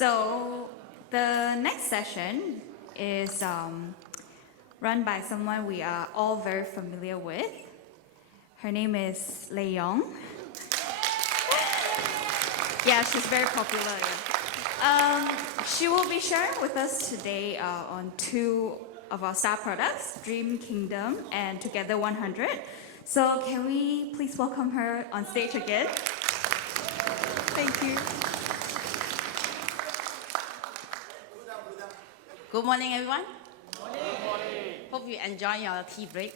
So the next session is run by someone we are all very familiar with. Her name is Lei Yong. Yeah, she's very popular. Yeah. She will be sharing with us today on two of our star products, Dream Kingdom and Together 100. So can we please welcome her on stage again? Thank you. Good morning, everyone. Good morning. Hope you enjoy your tea break.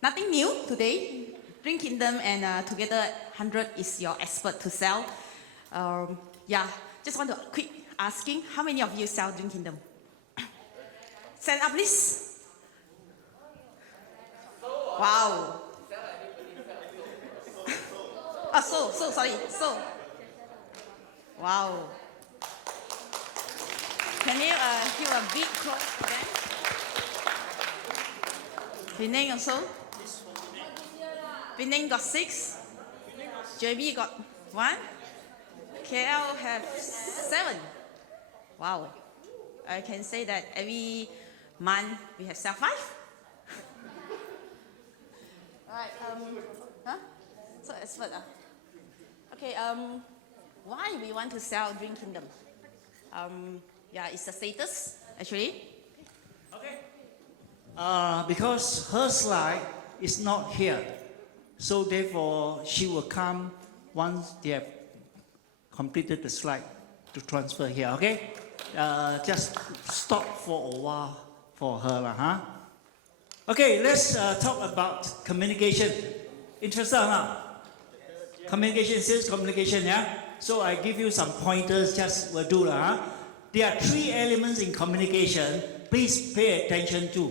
Nothing new today. Dream Kingdom and Together 100 is your expert to sell. Just want to quick asking, how many of you sell Dream Kingdom? Stand up, please. Wow. So. Wow. Can you give a big clap again? Penang also? Penang got 6. JB got 1. KL have 7. Wow. I can say that every month we have sell 5. Alright, So expert. Okay, why we want to sell Dream Kingdom? It's a status, actually. Okay. Because her slide is not here. So therefore, she will come once they have completed the slide to transfer here, okay? Just stop for a while for her, Okay, let's talk about communication. Interested or not? Communication, sales communication, yeah? So I give you some pointers, just will do, There are 3 elements in communication. Please pay attention to.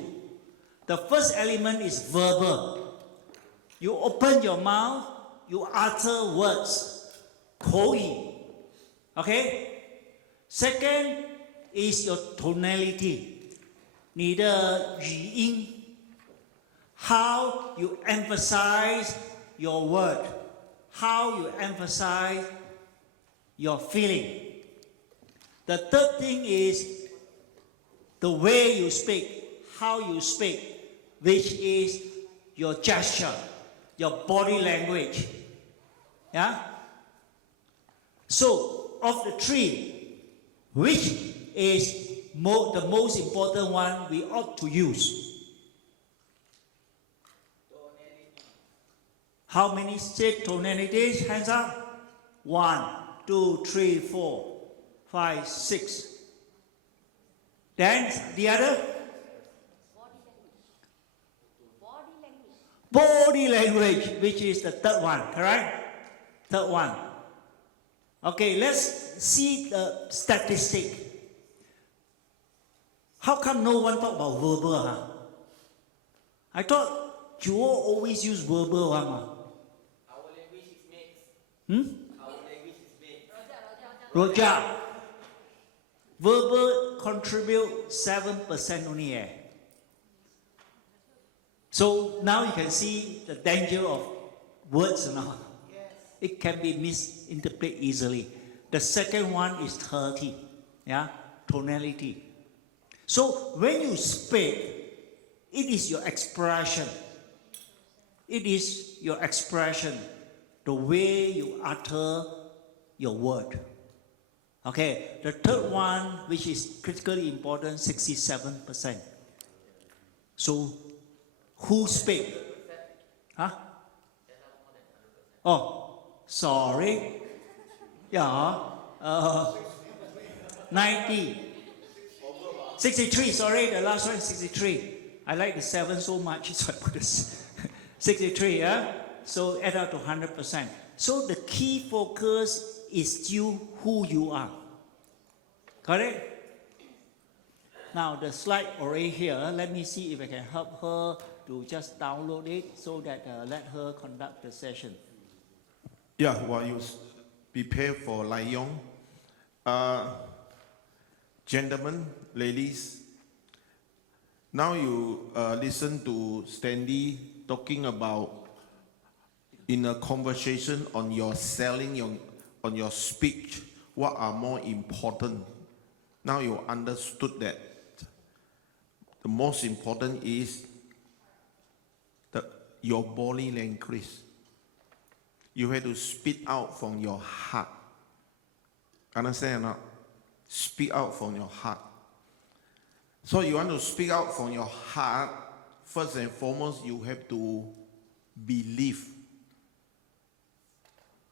The first element is verbal. You open your mouth, you utter words. 口语. Okay? Second is your tonality. 你的语音. How you emphasize your word. How you emphasize your feeling. The third thing is the way you speak, how you speak, which is your gesture, your body language. Yeah? So, of the 3, which is the most important one we ought to use? How many state tonalities? Hands up. 1, 2, 3, 4, 5, 6. Then the other? Body language, which is the third one, correct? Third one. Okay, let's see the statistic. How come no one talk about verbal? I thought you all always use verbal one. Our language is mixed. Our language is mixed. Roger. Verbal contribute 7% only. So now you can see the danger of words now. Yes. It can be misinterpreted easily. The second one is 30, tonality. So when you speak, it is your expression. It is your expression, the way you utter your word. Okay, the third one, which is critically important, 67%. So, who speak? Oh, sorry. 90. 63, sorry, the last one is 63. I like the 7 so much, so I put this 63, So add up to 100%. So the key focus is still who you are. Correct? Now the slide already here. Let me see if I can help her to just download it so that let her conduct the session. Yeah, while you prepare for Lai Yong, gentlemen, ladies, now you listen to Stanley talking about in a conversation on your selling, on your speech, what are more important. Now you understood that the most important is your body language. You have to speak out from your heart. Understand or not? Speak out from your heart. So you want to speak out from your heart, first and foremost, you have to believe.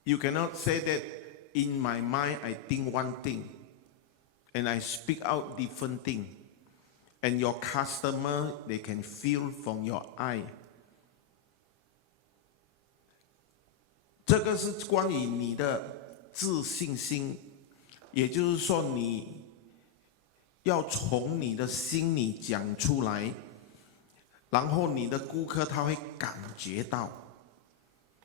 You cannot say that in my mind I think one thing and I speak out different thing. And your customer, they can feel from your eye. 这个是关于你的自信心，也就是说你要从你的心里讲出来，然后你的顾客他会感觉到，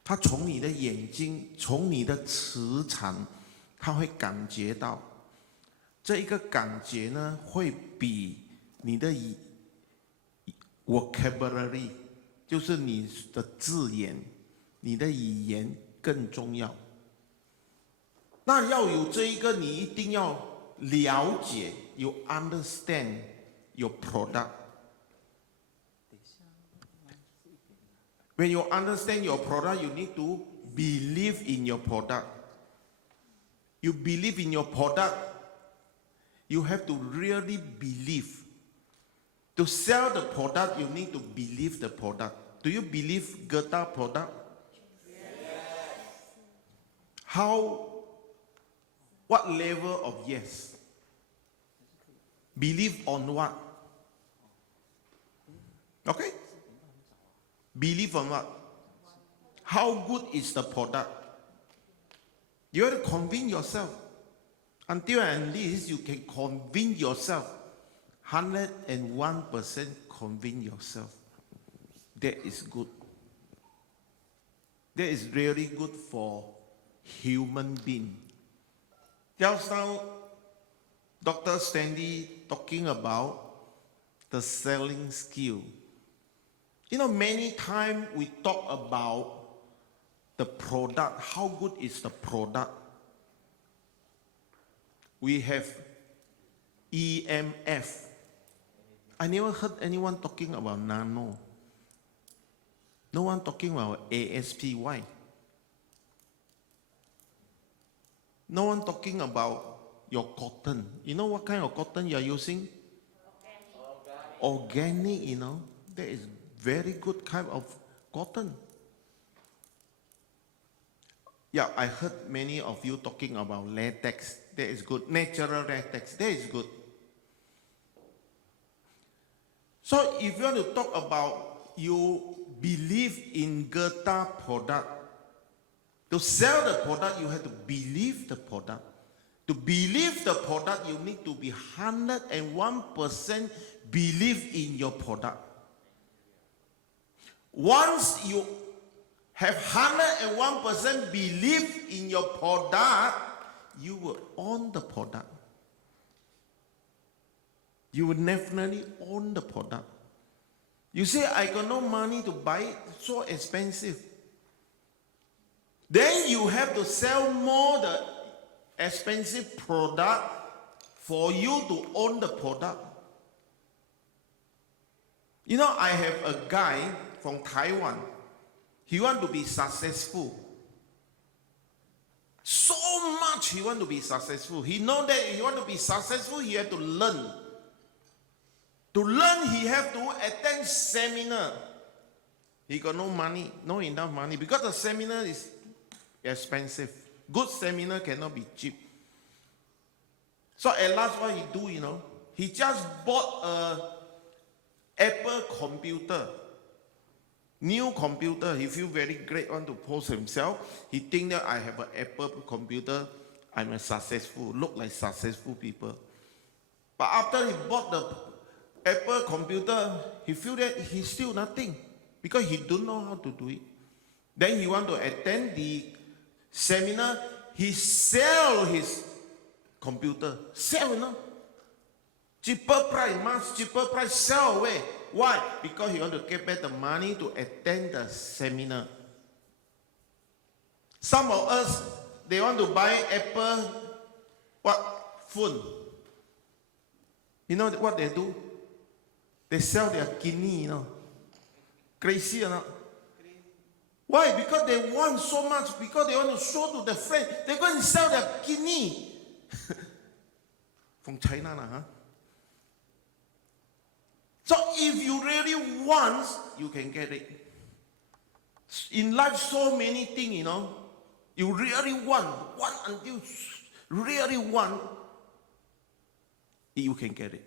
他从你的眼睛，从你的磁场，他会感觉到，这一个感觉呢，会比你的vocabulary， 就是你的字眼，你的语言更重要。那要有这一个，你一定要了解 ，you understand your product. When you understand your product, you need to believe in your product. You believe in your product, you have to really believe. To sell the product, you need to believe the product. Do you believe GETHA product? Yes. What level of yes? Believe on what? Okay? Believe on what? How good is the product? You have to convince yourself. Until at least you can convince yourself. 101% convince yourself. That is good. That is really good for human being. Just now, Dr. Stanley talking about the selling skill. You know, many times we talk about the product, how good is the product. We have EMF. I never heard anyone talking about nano. No one talking about ASPY. No one talking about your cotton. You know what kind of cotton you are using? Organic, you know. That is very good kind of cotton. Yeah, I heard many of you talking about latex. That is good. Natural latex. That is good. So if you want to talk about you believe in GETHA product, to sell the product, you have to believe the product. To believe the product, you need to be 101% believe in your product. Once you have 101% belief in your product, you will own the product. You will definitely own the product. You say, I got no money to buy it, so expensive. Then you have to sell more the expensive product for you to own the product. You know, I have a guy from Taiwan. He want to be successful. So much he want to be successful. He know that he want to be successful, he have to learn. To learn, he have to attend seminar. He got no money, no enough money, because the seminar is expensive. Good seminar cannot be cheap. So at last, what he do, you know, he just bought a Apple computer. New computer, he feel very great, want to post himself. He think that I have an Apple computer, I'm a successful, look like successful people. But after he bought the Apple computer, he feel that he's still nothing because he don't know how to do it. Then he want to attend the seminar, he sell his computer. Sell, you know? Cheaper price, much cheaper price, sell away. Why? Because he want to get back the money to attend the seminar. Some of us, they want to buy Apple What? Phone. You know what they do? They sell their kidney, you know. Crazy or not? Why? Because they want so much, because they want to show to the friend. They're going to sell their kidney. From China, huh? So if you really want, you can get it. In life, so many things, you know. You really want until really want, you can get it.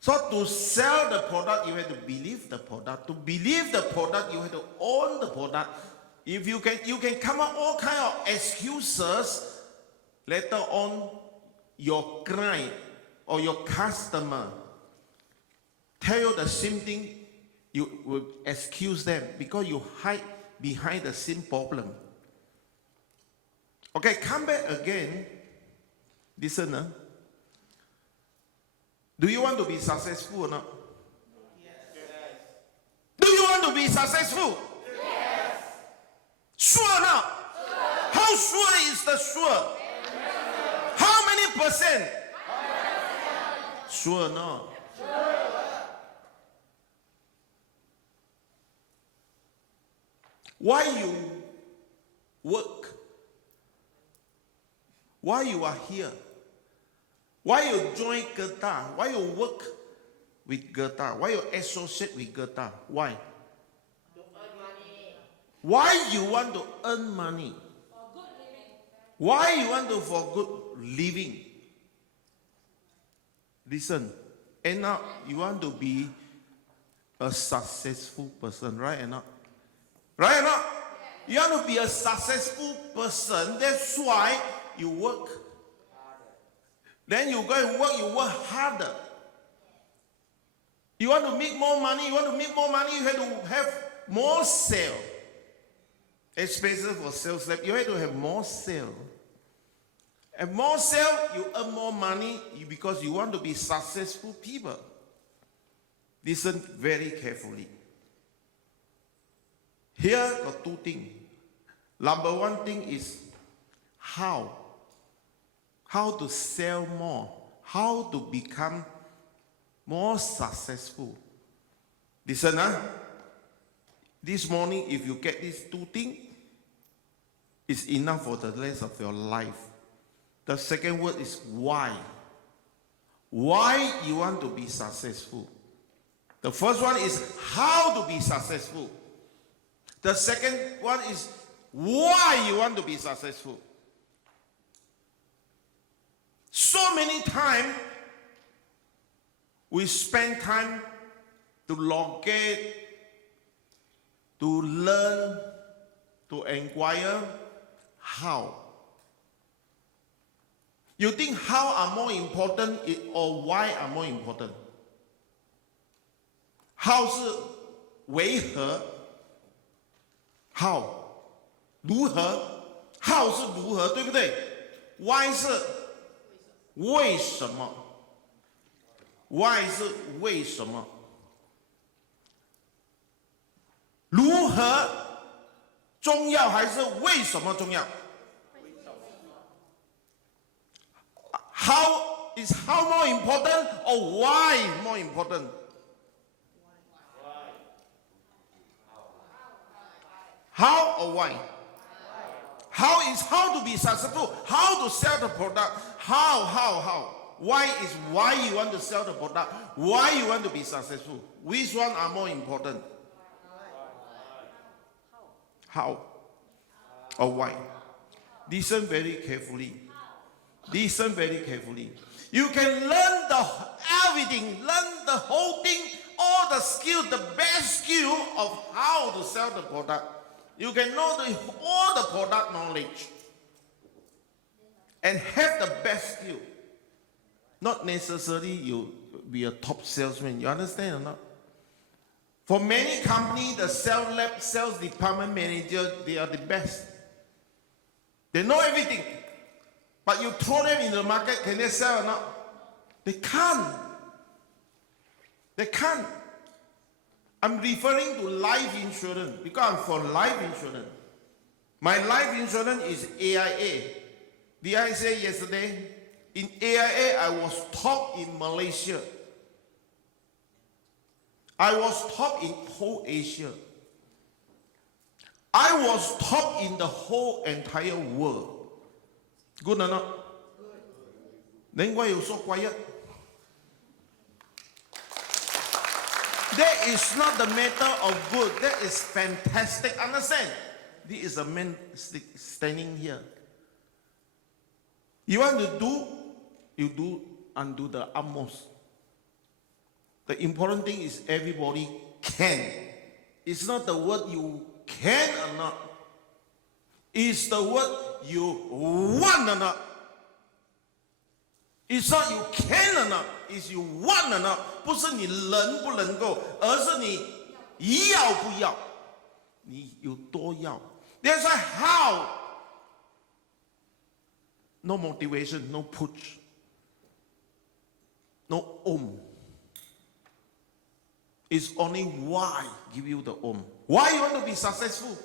So to sell the product, you have to believe the product. To believe the product, you have to own the product. If you can come up all kind of excuses. Later on, your client or your customer tell you the same thing, you will excuse them because you hide behind the same problem. Okay, come back again. Listen, do you want to be successful or not? Yes. Do you want to be successful? Yes. Sure or not? Sure. How sure is the sure? How many percent? 100%. Sure or not? Sure. Why you work? Why you are here? Why you join GETHA? Why you work with GETHA? Why you associate with GETHA? Why? To earn money. Why you want to earn money? For good living. Why you want to for good living? Listen, and now you want to be a successful person, right or not? Right or not? You want to be a successful person, that's why you work. Then you go and work, you work harder. You want to make more money, you have to have more sale. Especially for sales rep, you have to have more sale. And more sale, you earn more money because you want to be successful people. Listen very carefully. Here got two things. Number one thing is how to sell more, how to become more successful. Listen, this morning, if you get these two things, it's enough for the rest of your life. The second word is why. Why you want to be successful. The first one is how to be successful. The second one is why you want to be successful. So many times, we spend time to locate, to learn, to inquire how. You think how are more important or why are more important? How 是为何 how 如何 how 是如何，对不对？ why 是为什么 why 是为什么？如何重要还是为什么重要？ How is how more important or why more important? How or why? How is how to be successful, how to sell the product, how. Why is why you want to sell the product, why you want to be successful. Which one are more important? How or why? Listen very carefully. Listen very carefully. You can learn everything, learn the whole thing, all the skill, the best skill of how to sell the product. You can know all the product knowledge and have the best skill. Not necessarily you be a top salesman. You understand or not? For many companies, the sales department manager, they are the best. They know everything. But you throw them in the market, can they sell or not? They can't. They can't. I'm referring to life insurance because I'm for life insurance. My life insurance is AIA. Did I say yesterday? In AIA, I was top in Malaysia. I was top in whole Asia. I was top in the whole entire world. Good or not? Then why you so quiet? That is not the matter of good. That is fantastic. Understand? This is a man standing here. You want to do, you do undo the utmost. The important thing is everybody can. It's not the word you can or not. It's the word you want or not. It's not you can or not, it's you want or not. 不是你能不能够，而是你要不要，你有多要。That's why how. No motivation, no push, no It's only why give you the Why you want to be successful?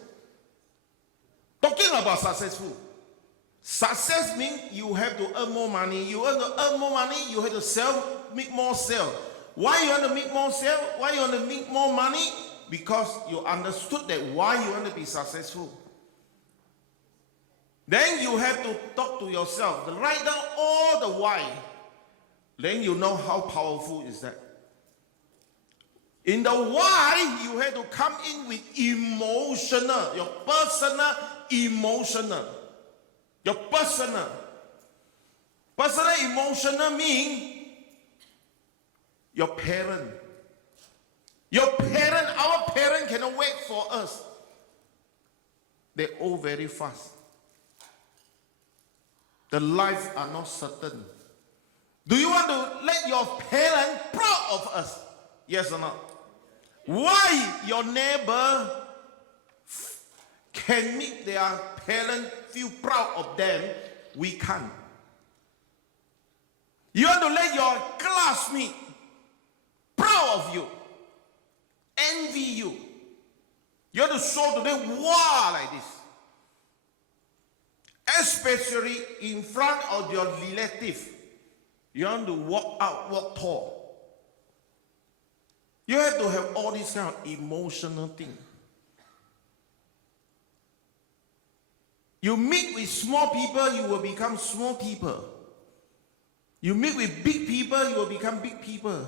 Talking about successful. Success means you have to earn more money. You want to earn more money, you have to sell, make more sales. Why you want to make more sales? Why you want to make more money? Because you understood that why you want to be successful. Then you have to talk to yourself, write down all the why. Then you know how powerful is that. In the why, you have to come in with emotional, your personal emotional. Your personal emotional mean your parent. Our parent cannot wait for us. They old very fast. The lives are not certain. Do you want to let your parent proud of us? Yes or not? Why your neighbor can make their parents feel proud of them, we can't. You want to let your classmate proud of you, envy you. You want to show to them wow like this. Especially in front of your relative. You want to walk out, walk tall. You have to have all these kind of emotional things. You meet with small people, you will become small people. You meet with big people, you will become big people.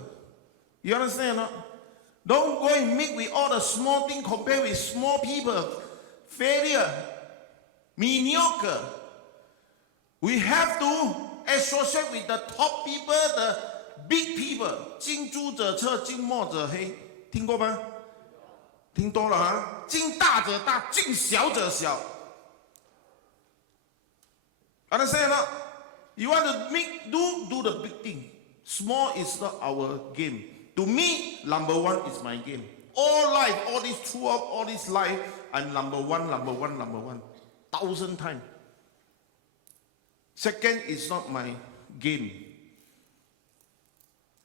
You understand or not? Don't go and meet with all the small things compared with small people. Failure, mediocre. We have to associate with the top people, the big people. 近朱者赤，近墨者黑。听过吗？听多了啊！近大者大，近小者小。Understand or not? You want to do the big thing. Small is not our game. To me, number one is my game. All life, all this throughout all this life, I'm number one. 1,000 times. Second is not my game.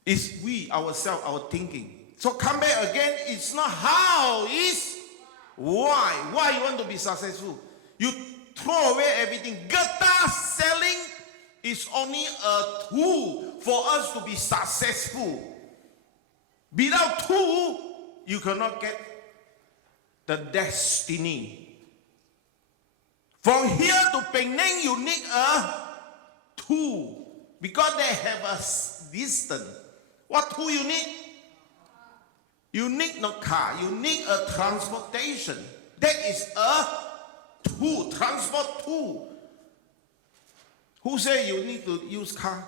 It's we, ourselves, our thinking. So come back again, it's not how, it's why. Why you want to be successful? You throw away everything. GETHA selling is only a tool for us to be successful. Without tool, you cannot get the destiny. From here to Penang, you need a tool. Because they have a distance. What tool you need? You need no car. You need a transportation. That is a tool, transport tool. Who say you need to use car?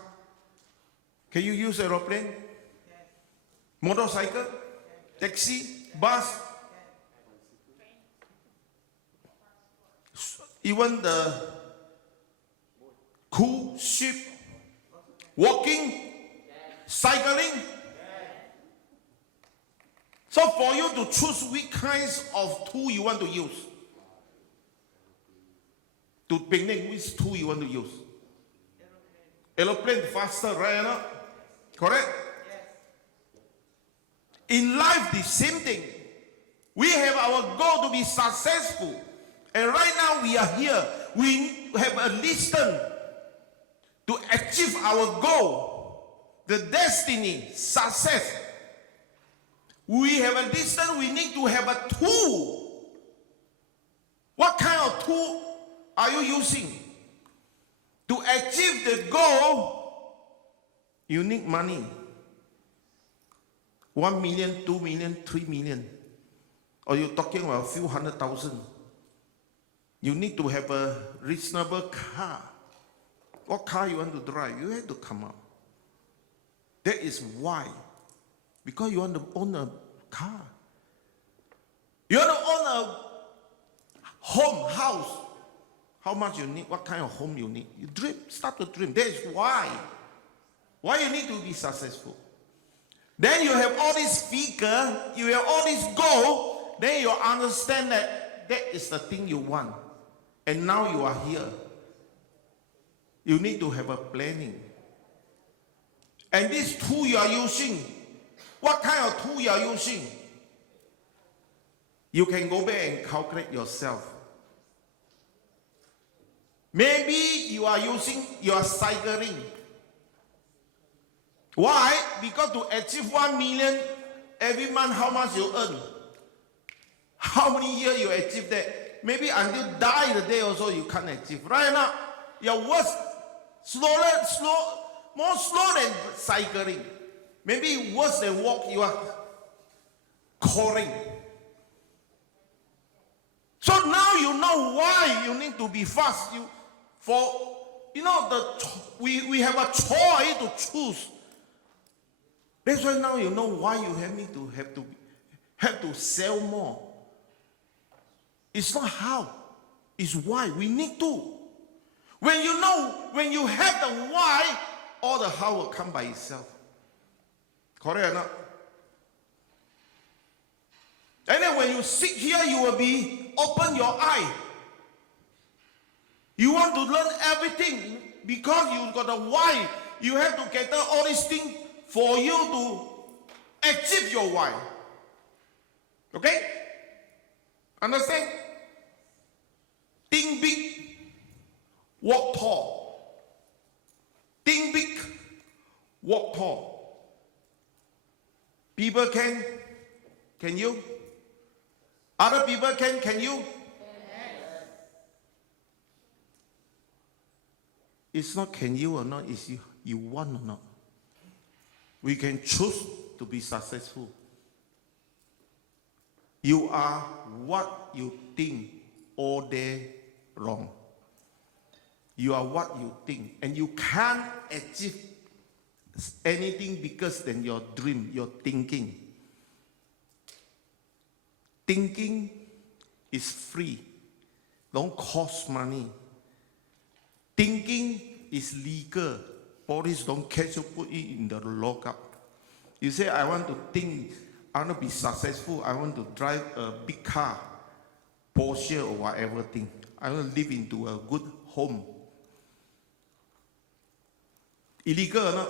Can you use aeroplane? Motorcycle? Taxi? Bus? Even the cruise ship? Walking? Cycling? So for you to choose which kinds of tool you want to use. To Penang, which tool you want to use? Aeroplane faster, right or not? Correct? In life, the same thing. We have our goal to be successful. And right now we are here. We have a listen to achieve our goal, the destiny, success. We have a distance, we need to have a tool. What kind of tool are you using? To achieve the goal, you need money. 1 million, 2 million, 3 million. Or you're talking about a few 100,000. You need to have a reasonable car. What car you want to drive? You have to come up. That is why. Because you want to own a car. You want to own a home, house. How much you need? What kind of home you need? You dream, start to dream. That is why. Why you need to be successful. Then you have all this figure, you have all this goal, then you understand that that is the thing you want. And now you are here. You need to have a planning. And this tool you are using, what kind of tool you are using? You can go back and calculate yourself. Maybe you are cycling. Why? Because to achieve 1 million every month, how much you earn? How many years you achieve that? Maybe until die the day also you can't achieve. Right now, your worst, more slow than cycling. Maybe worse than walk, you are crawling. So now you know why you need to be fast. We have a choice to choose. That's why now you know why you have to sell more. It's not how, it's why. We need to. When you have the why, all the how will come by itself. Correct or not? And then when you sit here, you will be open your eye. You want to learn everything because you got a why. You have to gather all these things for you to achieve your why. Okay? Understand? Think big, walk tall. Think big, walk tall. People can you? Other people can you? It's not can you or not, it's you want or not. We can choose to be successful. You are what you think all day long. You are what you think. And you can't achieve anything bigger than your dream, your thinking. Thinking is free. Don't cost money. Thinking is legal. Police don't catch you, put you in the lockup. You say, I want to think, I want to be successful, I want to drive a big car, Porsche or whatever thing. I want to live into a good home. Illegal 呢？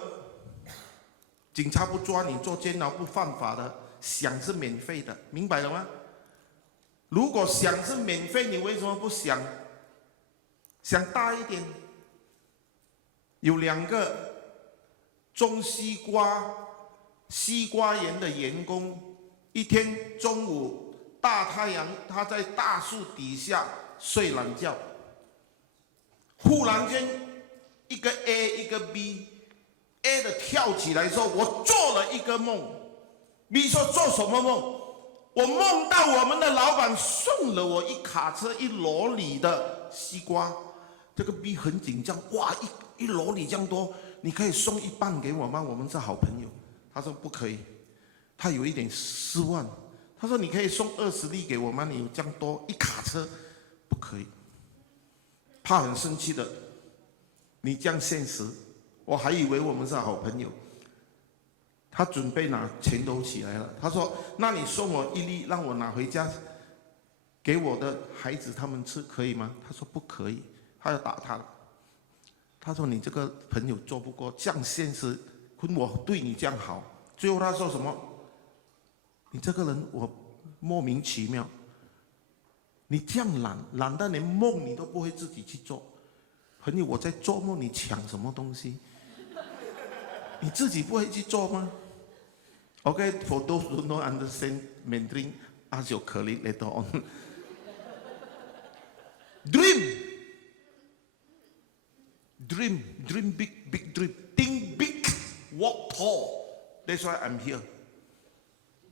警察不抓你，坐监牢不犯法的，想是免费的，明白了吗？如果想是免费，你为什么不想？想大一点。有2个种西瓜园的员工，一天中午大太阳，他在大树底下睡懒觉，忽然间一个 A 一个 B，A 的跳起来说：“我做了一个梦。”B 说：“做什么梦？”我梦到我们的老板送了我一卡车1箩里的西瓜。这个 B 很紧张，哇，一箩里这样多，你可以送一半给我吗？我们是好朋友。他说不可以，他有一点失望。他说你可以送20粒给我吗？你有这样多一卡车，不可以。他很生气的，你这样现实，我还以为我们是好朋友。他准备拿拳头起来了，他说：“那你送我1粒，让我拿回家给我的孩子他们吃，可以吗？”他说：“不可以。”他要打他了。他说：“你这个朋友做不过，这样现实，我对你这样好。”最后他说什么？你这个人我莫名其妙，你这样懒到连梦你都不会自己去做，朋友，我在做梦，你抢什么东西？你自己不会去做吗 ？Okay, for those who don't understand Mandarin, ask your colleague later on. Dream, dream big, big dream. Think big, walk tall. That's why I'm here.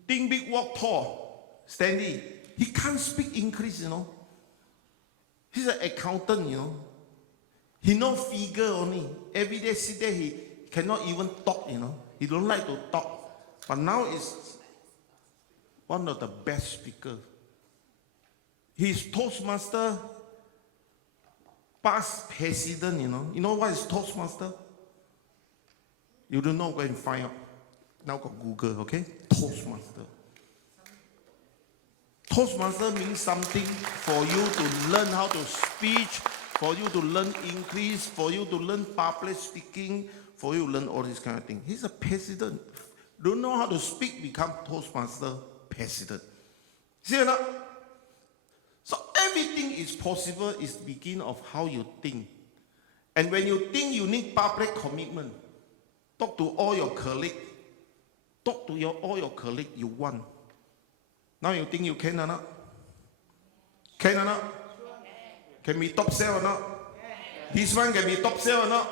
Think big, walk tall. Stanley, he can't speak English, you know. He's an accountant, you know. He know figure only. Every day sit there, he cannot even talk, you know. He don't like to talk. But now is one of the best speakers. He's Toastmaster, past president, you know. You know what is Toastmaster? You don't know, go and find out. Now got Google, okay? Toastmaster. Toastmaster means something for you to learn how to speak, for you to learn English, for you to learn public speaking, for you to learn all this kind of thing. He's a president. Don't know how to speak, become Toastmaster president. See or not? So everything is possible, is the beginning of how you think. And when you think, you need public commitment. Talk to all your colleagues. Talk to all your colleagues you want. Now you think you can or not? Can or not? Can be top sale or not? This one can be top sale or not?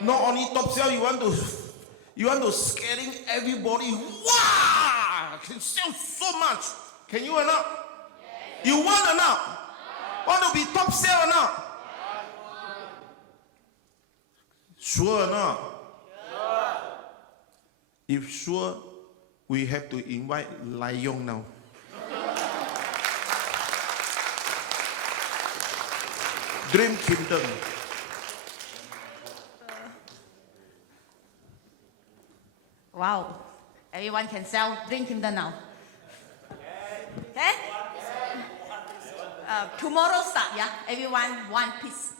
Not only top sale, you want to scaring everybody. Wow! Can sell so much. Can you or not? You want or not? Want to be top sale or not? Sure or not? If sure, we have to invite Lai Yong now. Dream Kingdom. Wow. Everyone can sell Dream Kingdom now. Okay? Tomorrow start, yeah? Everyone one piece.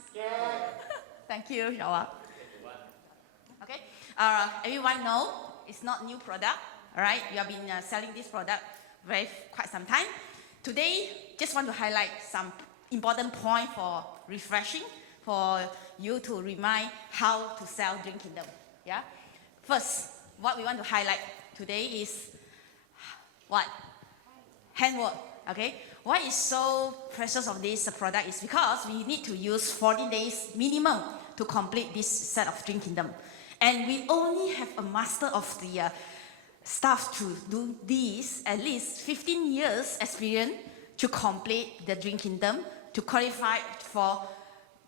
Thank you, Shawa. Okay? Everyone know it's not new product, all right? You have been selling this product quite some time. Today, just want to highlight some important point for refreshing, for you to remind how to sell Dream Kingdom, yeah? First, what we want to highlight today is what? Handwork, okay? Why is so precious of this product is because we need to use 40 days minimum to complete this set of Dream Kingdom. And we only have a master of the staff to do this, at least 15 years experience to complete the Dream Kingdom, to qualify for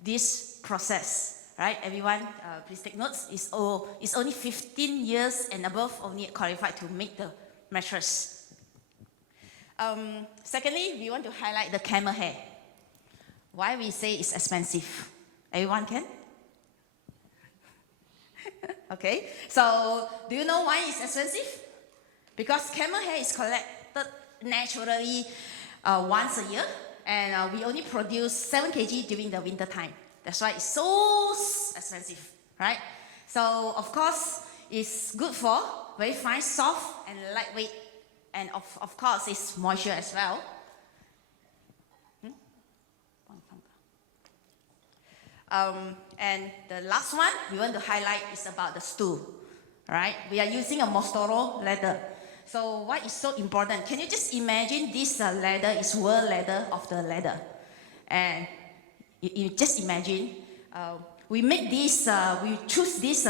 this process, right? Everyone, please take notes. It's only 15 years and above only qualified to make the mattress. Secondly, we want to highlight the camel hair. Why we say it's expensive? Everyone can? Okay, so do you know why it's expensive? Because camel hair is collected naturally once a year, and we only produce 7 kg during the winter time. That's why it's so expensive, right? So of course, it's good for very fine, soft, and lightweight, and of course, it's moisture as well. And the last one we want to highlight is about the stool, right? We are using a Mostoro leather. So what is so important? Can you just imagine this leather is world leather of the leather? And you just imagine, we make this, we choose this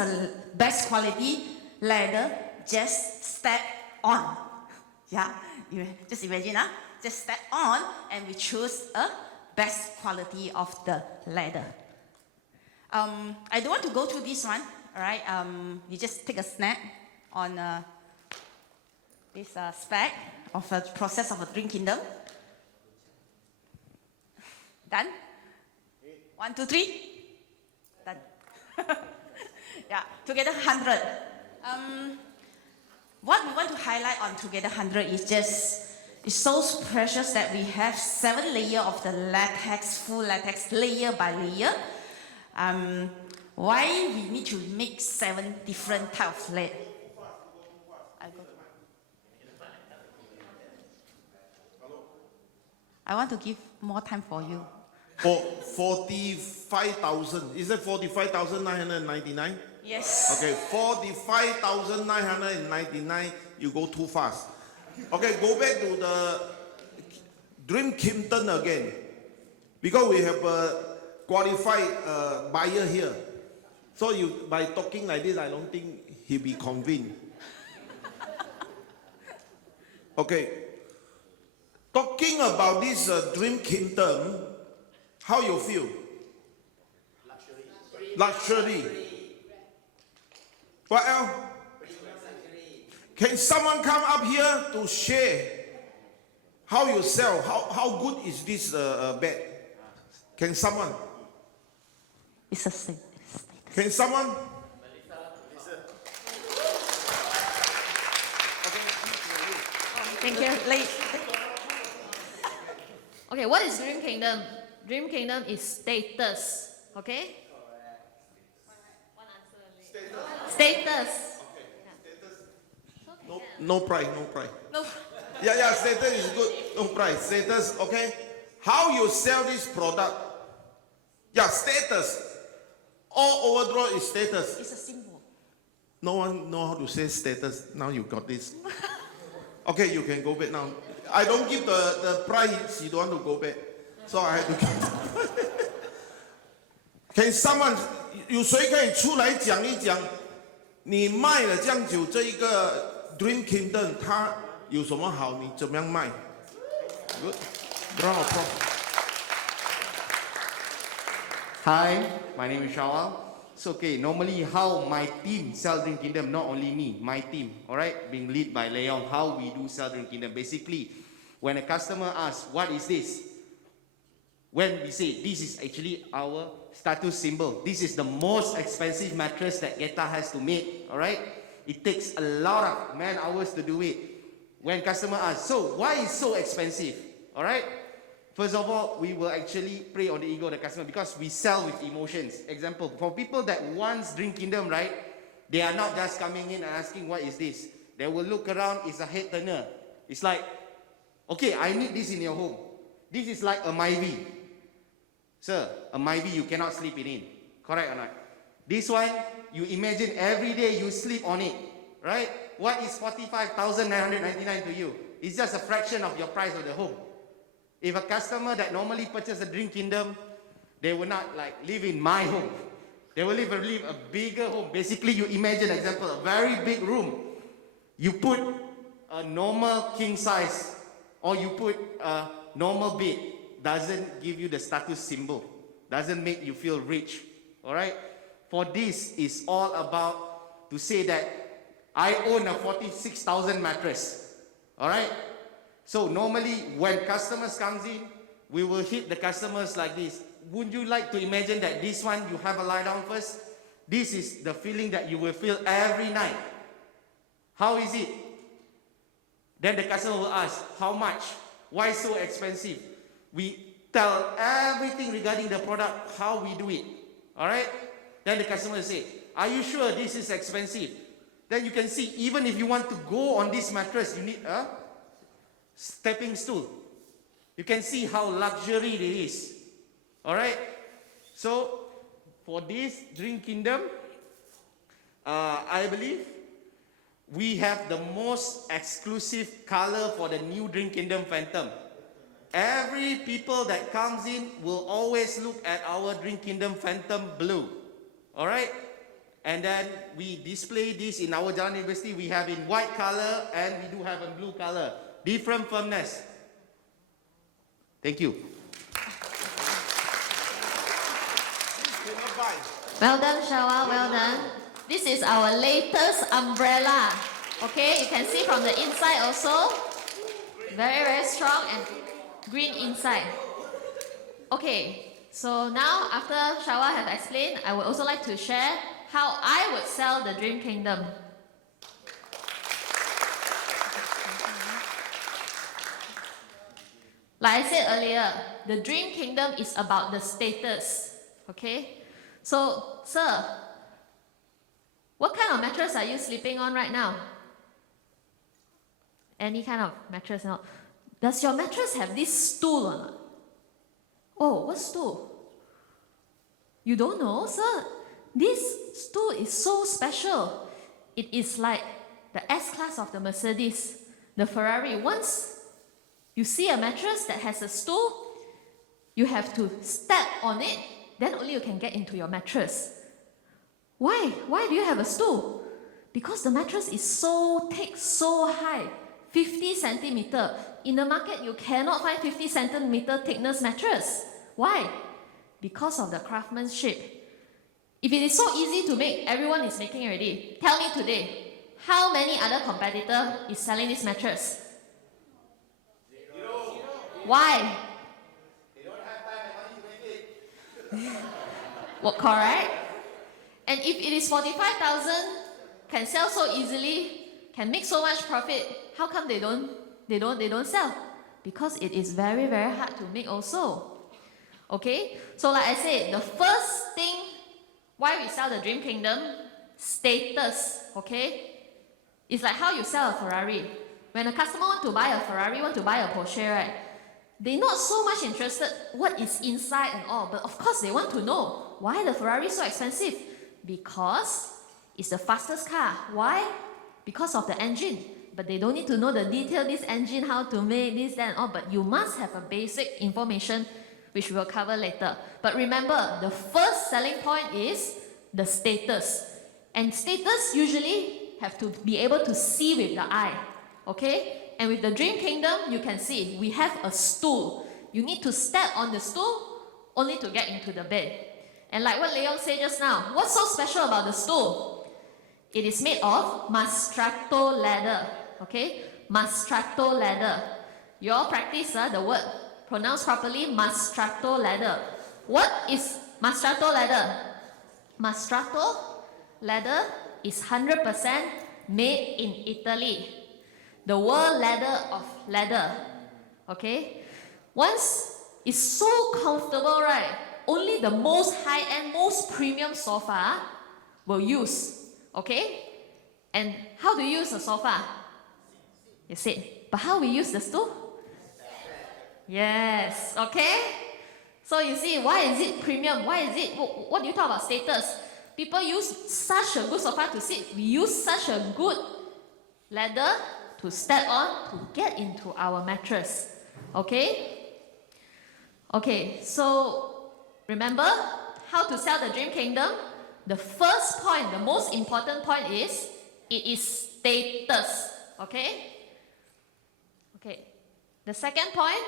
best quality leather, just step on. Yeah, you just imagine, just step on, and we choose a best quality of the leather. I don't want to go through this one, all right? You just take a snap on this spec of the process of a Dream Kingdom. Done? 1, 2, 3. Done. Yeah, together 100. What we want to highlight on Together 100 is just, it's so precious that we have 7 layers of the latex, full latex, layer by layer. Why we need to make 7 different types of layers? I want to give more time for you. For 45,000. Is it 45,999? Yes. Okay, 45,999. You go too fast. Okay, go back to the Dream Kingdom again. Because we have a qualified buyer here. So you, by talking like this, I don't think he'll be convinced. Okay. Talking about this Dream Kingdom, how you feel? Luxury. What else? Can someone come up here to share how you sell? How good is this bed? Can someone? It's a state. Can someone? Thank you. Okay, what is Dream Kingdom? Dream Kingdom is status. Okay? Status. No price, no price. No. Yeah, status is good. No price. Status, okay? How you sell this product? Yeah, status. All overdraw is status. It's a symbol. No one know how to say status. Now you got this. Okay, you can go back now. I don't give the price. You don't want to go back. So I have to give. Can someone 有谁可以出来讲一讲？你卖了这样久这一个 Dream Kingdom， 它有什么好？你怎么样卖 ？Good. Round of applause. Hi, my name is Shawal. So okay, normally how my team sell Dream Kingdom, not only me, my team, alright, being led by Leon, how we do sell Dream Kingdom. Basically, when a customer asks, what is this? When we say, this is actually our status symbol. This is the most expensive mattress that GETHA has to make, alright? It takes a lot of man hours to do it. When customer asks, so why is so expensive? Alright? First of all, we will actually prey on the ego of the customer because we sell with emotions. Example, for people that wants Dream Kingdom, right? They are not just coming in and asking, what is this? They will look around, it's a head turner. It's like, okay, I need this in your home. This is like a Myvi. Sir, a Myvi you cannot sleep it in. Correct or not? This one, you imagine every day you sleep on it, right? What is 45,999 to you? It's just a fraction of your price of the home. If a customer that normally purchases a Dream Kingdom, they will not like live in my home. They will live a bigger home. Basically, you imagine, example, a very big room. You put a normal king size, or you put a normal bed, doesn't give you the status symbol. Doesn't make you feel rich. All right? For this is all about to say that I own a 46,000 mattress. All right? So normally when customers comes in, we will hit the customers like this. Would you like to imagine that this one you have a lie down first? This is the feeling that you will feel every night. How is it? Then the customer will ask, how much? Why so expensive? We tell everything regarding the product, how we do it. Alright? Then the customer will say, are you sure this is expensive? Then you can see, even if you want to go on this mattress, you need a stepping stool. You can see how luxury it is. Alright? So, for this Dream Kingdom, I believe we have the most exclusive color for the new Dream Kingdom Phantom. Every people that comes in will always look at our Dream Kingdom Phantom blue. Alright? And then we display this in our Jalan University. We have in white color and we do have in blue color. Different firmness. Thank you. Well done, Shawa. Well done. This is our latest umbrella. Okay, you can see from the inside also. Very, very strong and green inside. Okay, so now after Shawa has explained, I would also like to share how I would sell the Dream Kingdom. Like I said earlier, the Dream Kingdom is about the status. Okay? So, sir, what kind of mattress are you sleeping on right now? Any kind of mattress? No. Does your mattress have this stool or not? Oh, what stool? You don't know, sir? This stool is so special. It is like the S-Class of the Mercedes, the Ferrari. Once you see a mattress that has a stool, you have to step on it, then only you can get into your mattress. Why? Why do you have a stool? Because the mattress is so thick, so high, 50 centimeter. In the market, you cannot find 50 centimeter thickness mattress. Why? Because of the craftsmanship. If it is so easy to make, everyone is making already. Tell me today, how many other competitor is selling this mattress? Zero. Why? They don't have time and money to make it. Well, correct. And if it is 45,000, can sell so easily, can make so much profit, how come they don't sell? Because it is very, very hard to make also. Okay? So like I said, the first thing why we sell the Dream Kingdom, status. Okay? It's like how you sell a Ferrari. When a customer want to buy a Ferrari, want to buy a Porsche, right? They're not so much interested what is inside and all, but of course they want to know why the Ferrari is so expensive. Because it's the fastest car. Why? Because of the engine. But they don't need to know the detail, this engine, how to make this, that, and all. But you must have a basic information, which we will cover later. But remember, the first selling point is the status. And status usually have to be able to see with the eye. Okay? And with the Dream Kingdom, you can see we have a stool. You need to step on the stool only to get into the bed. And like what Leon said just now, what's so special about the stool? It is made of Mastrato leather. Okay? Mastrato leather. You all practice the word. Pronounce properly, Mastrato leather. What is Mastrato leather? Mastrato leather is 100% made in Italy. The world leather of leather. Okay? Once it's so comfortable, right? Only the most high-end, most premium sofa will use. Okay? And how do you use a sofa? You said, but how we use the stool? Yes, okay? So you see, why is it premium? Why is it, what do you talk about status? People use such a good sofa to sit. We use such a good leather to step on to get into our mattress. Okay? Okay, so remember how to sell the Dream Kingdom? The first point, the most important point is, it is status. Okay? Okay. The second point,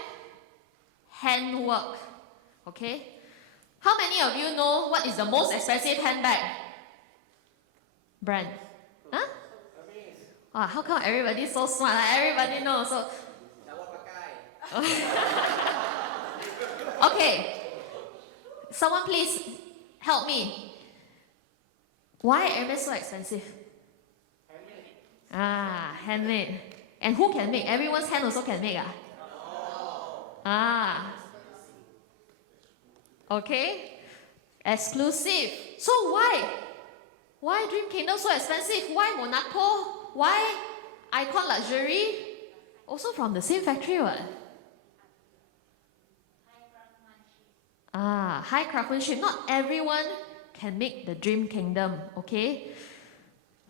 handwork. Okay? How many of you know what is the most expensive handbag? Brand. Huh? Wow, how come everybody so smart? Everybody knows. So. Okay. Someone please help me. Why Hermes so expensive? Handmade. Handmade. And who can make? Everyone's hand also can make. Okay. Exclusive. So why? Why Dream Kingdom so expensive? Why Monaco? Why Icon Luxury? Also from the same factory, what? High craftsmanship. Not everyone can make the Dream Kingdom, okay?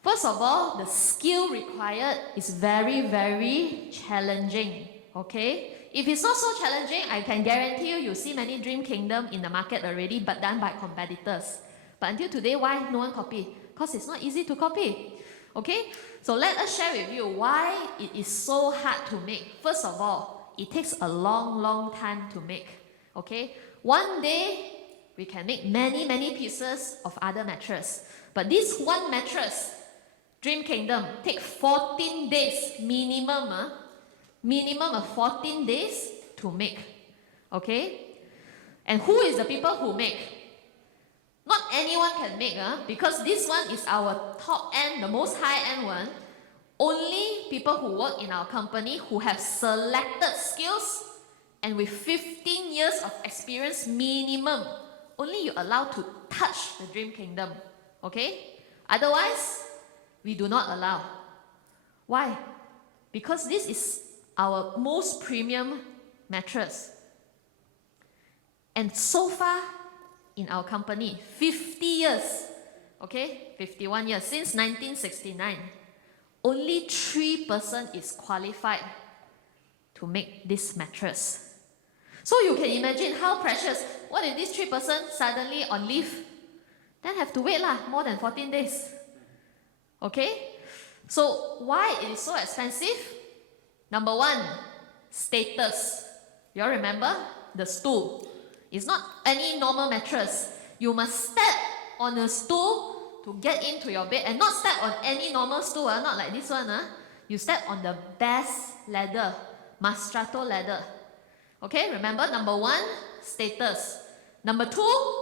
First of all, the skill required is very, very challenging, okay? If it's not so challenging, I can guarantee you see many Dream Kingdom in the market already, but done by competitors. But until today, why no one copy? Because it's not easy to copy, okay? So let us share with you why it is so hard to make. First of all, it takes a long, long time to make, okay? One day, we can make many, many pieces of other mattress. But this one mattress, Dream Kingdom, take 14 days minimum. Minimum of 14 days to make. Okay? And who is the people who make? Not anyone can make, because this one is our top end, the most high-end one. Only people who work in our company who have selected skills and with 15 years of experience minimum, only you're allowed to touch the Dream Kingdom. Okay? Otherwise, we do not allow. Why? Because this is our most premium mattress. And so far in our company, 50 years, okay, 51 years, since 1969, only 3% is qualified to make this mattress. So you can imagine how precious. What if this 3% suddenly on leave? Then have to wait more than 14 days. Okay? So why it is so expensive? Number one, status. You all remember? The stool. It's not any normal mattress. You must step on a stool to get into your bed, and not step on any normal stool, not like this one. You step on the best leather, Mastrato leather. Okay, remember, number one, status. Number two,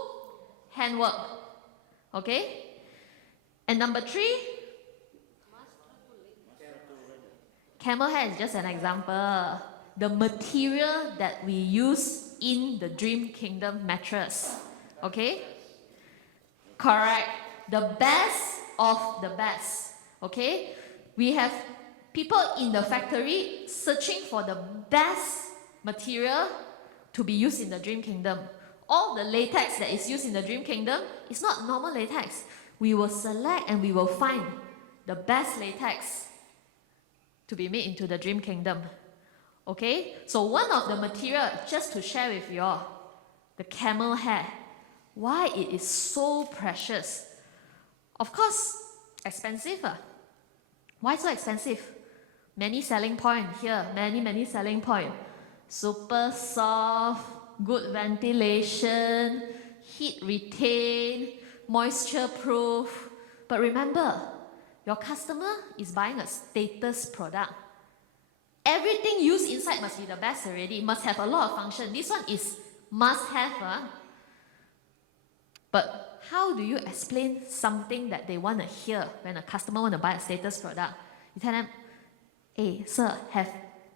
handwork. Okay? And number three, camel hair is just an example. The material that we use in the Dream Kingdom mattress. Okay? Correct. The best of the best. Okay? We have people in the factory searching for the best material to be used in the Dream Kingdom. All the latex that is used in the Dream Kingdom is not normal latex. We will select and we will find the best latex to be made into the Dream Kingdom. Okay? So one of the material, just to share with you all, the camel hair. Why it is so precious? Of course, expensive. Why so expensive? Many selling point here, many selling point. Super soft, good ventilation, heat retain, moisture proof. But remember, your customer is buying a status product. Everything used inside must be the best already. It must have a lot of function. This one is must have. But how do you explain something that they want to hear when a customer want to buy a status product? You tell them, hey, sir,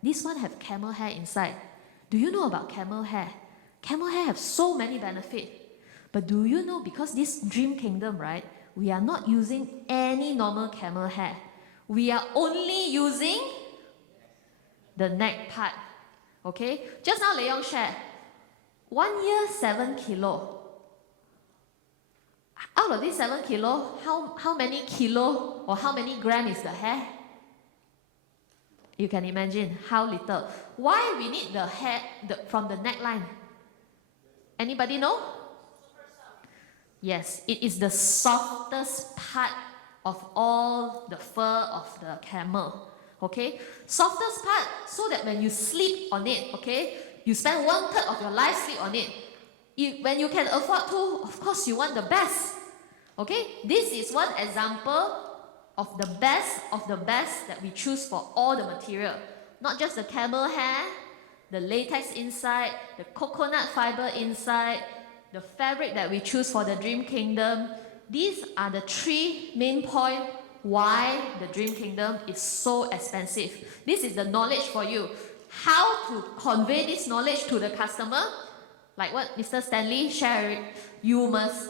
this one have camel hair inside. Do you know about camel hair? Camel hair have so many benefits. But do you know, because this Dream Kingdom, right, we are not using any normal camel hair. We are only using the neck part. Okay? Just now, Leong shared. 1 year, 7 kilo. Out of this 7 kilo, how many kilo or how many gram is the hair? You can imagine how little. Why we need the hair from the neckline? Anybody know? Yes, it is the softest part of all the fur of the camel. Okay? Softest part, so that when you sleep on it, okay, you spend 1/3 of your life sleep on it. When you can afford to, of course you want the best. Okay? This is one example of the best that we choose for all the material. Not just the camel hair, the latex inside, the coconut fiber inside, the fabric that we choose for the Dream Kingdom. These are the 3 main points why the Dream Kingdom is so expensive. This is the knowledge for you. How to convey this knowledge to the customer? Like what Mr. Stanley shared, you must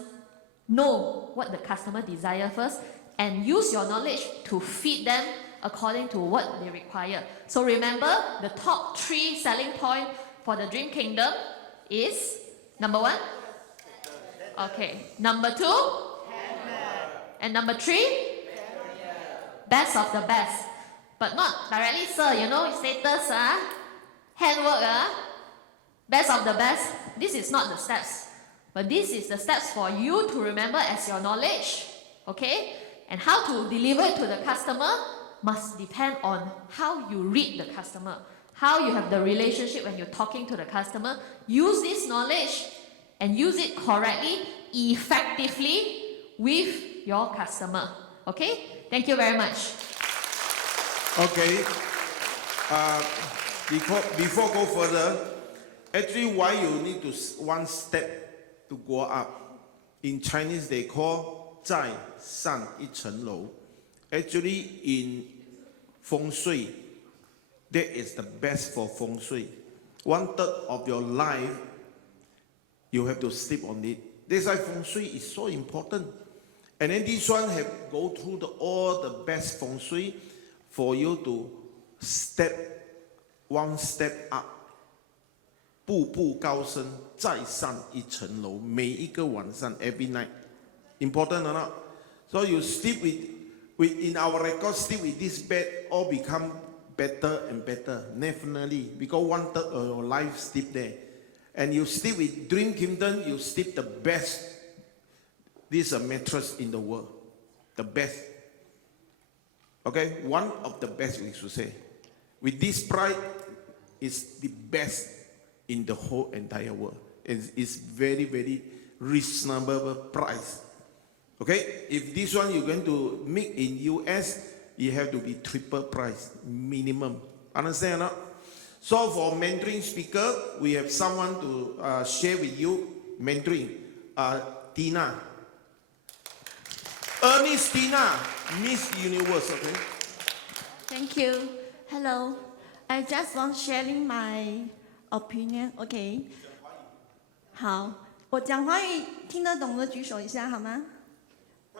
know what the customer desires first and use your knowledge to feed them according to what they require. So remember, the top 3 selling points for the Dream Kingdom is, number 1? Okay. Number 2? And number 3? Best of the best. But not directly, sir, status, handwork, best of the best. This is not the steps. But this is the steps for you to remember as your knowledge. Okay? And how to deliver it to the customer must depend on how you read the customer, how you have the relationship when you're talking to the customer. Use this knowledge and use it correctly, effectively with your customer. Okay? Thank you very much. Okay. Before go further, actually why you need to one step to go up? In Chinese they call 再上一层楼. Actually in feng shui, that is the best for feng shui. 1/3 of your life you have to sleep on it. That's why feng shui is so important. And then this one have go through all the best feng shui for you to one step up. 步步高升，再上一层楼。每一个晚上 ，every night, important or not? So you sleep with in our record, sleep with this bed, all become better and better. Definitely, because 1/3 of your life sleep there, and you sleep with Dream Kingdom, you sleep the best. This is a mattress in the world, the best. Okay, one of the best we should say. With this price, is the best in the whole entire world. It's very, very reasonable price. Okay, if this one you're going to make in US, you have to be triple price minimum. Understand or not? So for mentoring speaker, we have someone to share with you mentoring. Tina. Ernestina, Miss Universe, okay? Thank you. Hello. I just want sharing my opinion. OK. 好，我讲华语听得懂的举手一下好吗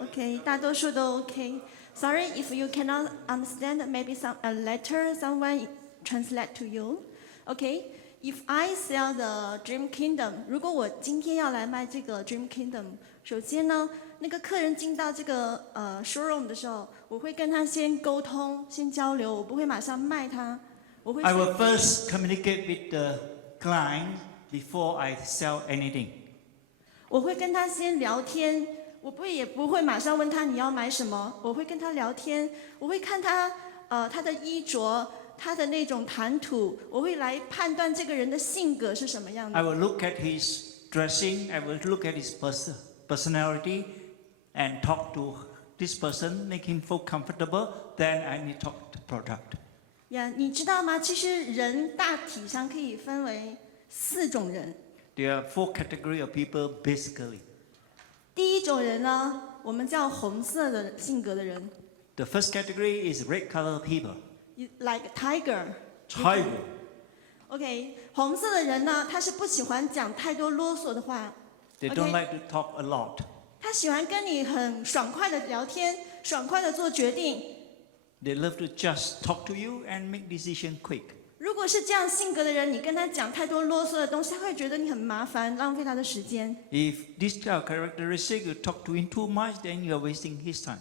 ？OK， 大多数都 OK。Sorry if you cannot understand. Maybe a letter someone translate to you. OK. If I sell the Dream Kingdom， 如果我今天要来卖这个 Dream Kingdom， 首先呢，那个客人进到这个showroom 的时候，我会跟他先沟通、先交流，我不会马上卖他。我会 I will first communicate with the client before I sell anything. 我会跟他先聊天，也不会马上问他你要买什么，我会跟他聊天，我会看他他的衣着，他的那种谈吐，我会来判断这个人的性格是什么样 I 的。 will look at his dressing, I will look at his personality and talk to this person, make him feel comfortable, then I need to talk the product. 呀，你知道吗？其实人大体上可以分为4种人。 There are 4 categories of people basically. 第一种人呢，我们叫红色的性格的人 The first category is red color people. ，like tiger。 Tiger. OK， 红色的人呢，他是不喜欢讲太多啰嗦的话。 They don't like to talk a lot. 他喜欢跟你很爽快的聊天，爽快的做决定。 They love to just talk to you and make decision quick. 如果是这样性格的人，你跟他讲太多啰嗦的东西，他会觉得你很麻烦，浪费他的时间。 If this kind of characteristic you talk to him too much, then you are wasting his time.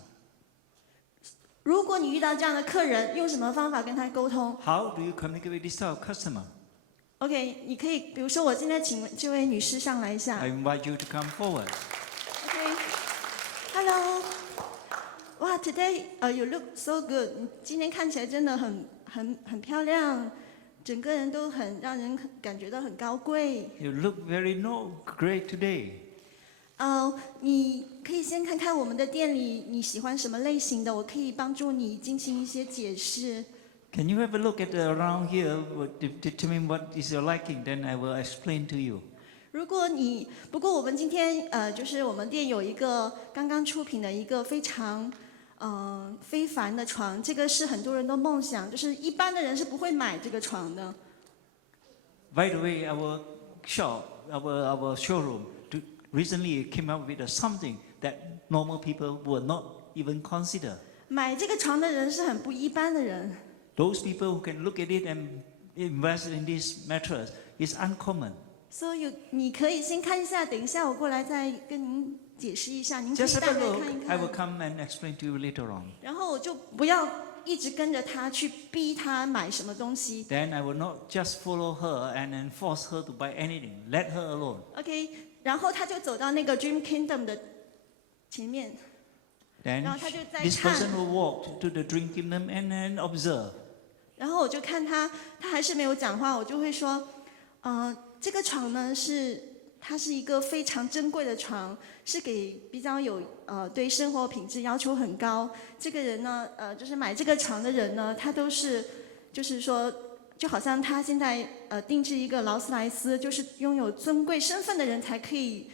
如果你遇到这样的客人，用什么方法跟他沟通 How do you communicate with this type of customer? ？OK， 你可以，比如说我现在请这位女士上来一下。 I invite you to come forward. OK，Hello， 哇 ，Today you look so good， 你今天看起来真的很漂亮，整个人都很让人感觉到很高贵。 You look very great today. 你可以先看看我们的店里你喜欢什么类型的，我可以帮助你进行一些解释。 Can you have a look at around here, determine what is your liking, then I will explain to you. 不过我们今天就是我们店有一个刚刚出品的一个非常非凡的床，这个是很多人的梦想，就是一般的人是不会买这个床的。 By the way, our shop, our showroom, recently came up with something that normal people would not even consider. 买这个床的人是很不一般的人。 Those people who can look at it and invest in this mattress is uncommon. 所以你可以先看一下，等一下我过来再跟您解释一下，您可以 Just 大 have 概 a 看一 look. I will 看。 come and explain to you later on. 然后我就不要一直跟着他去逼他买什么东西。 Then I will not just follow her and then force her to buy anything. Let her alone. OK， 然后他就走到那个 Dream Kingdom 的前面， Then 然后他就在 this 看 person will walk to the Dream Kingdom and then observe. 然后我就看他，他还是没有讲话，我就会说，这个床呢它是一个非常珍贵的床，是给比较有对生活品质要求很高。这个人呢，就是买这个床的人呢，他都是就是说，就好像他现在定制一个劳斯莱斯，就是拥有尊贵身份的人才可以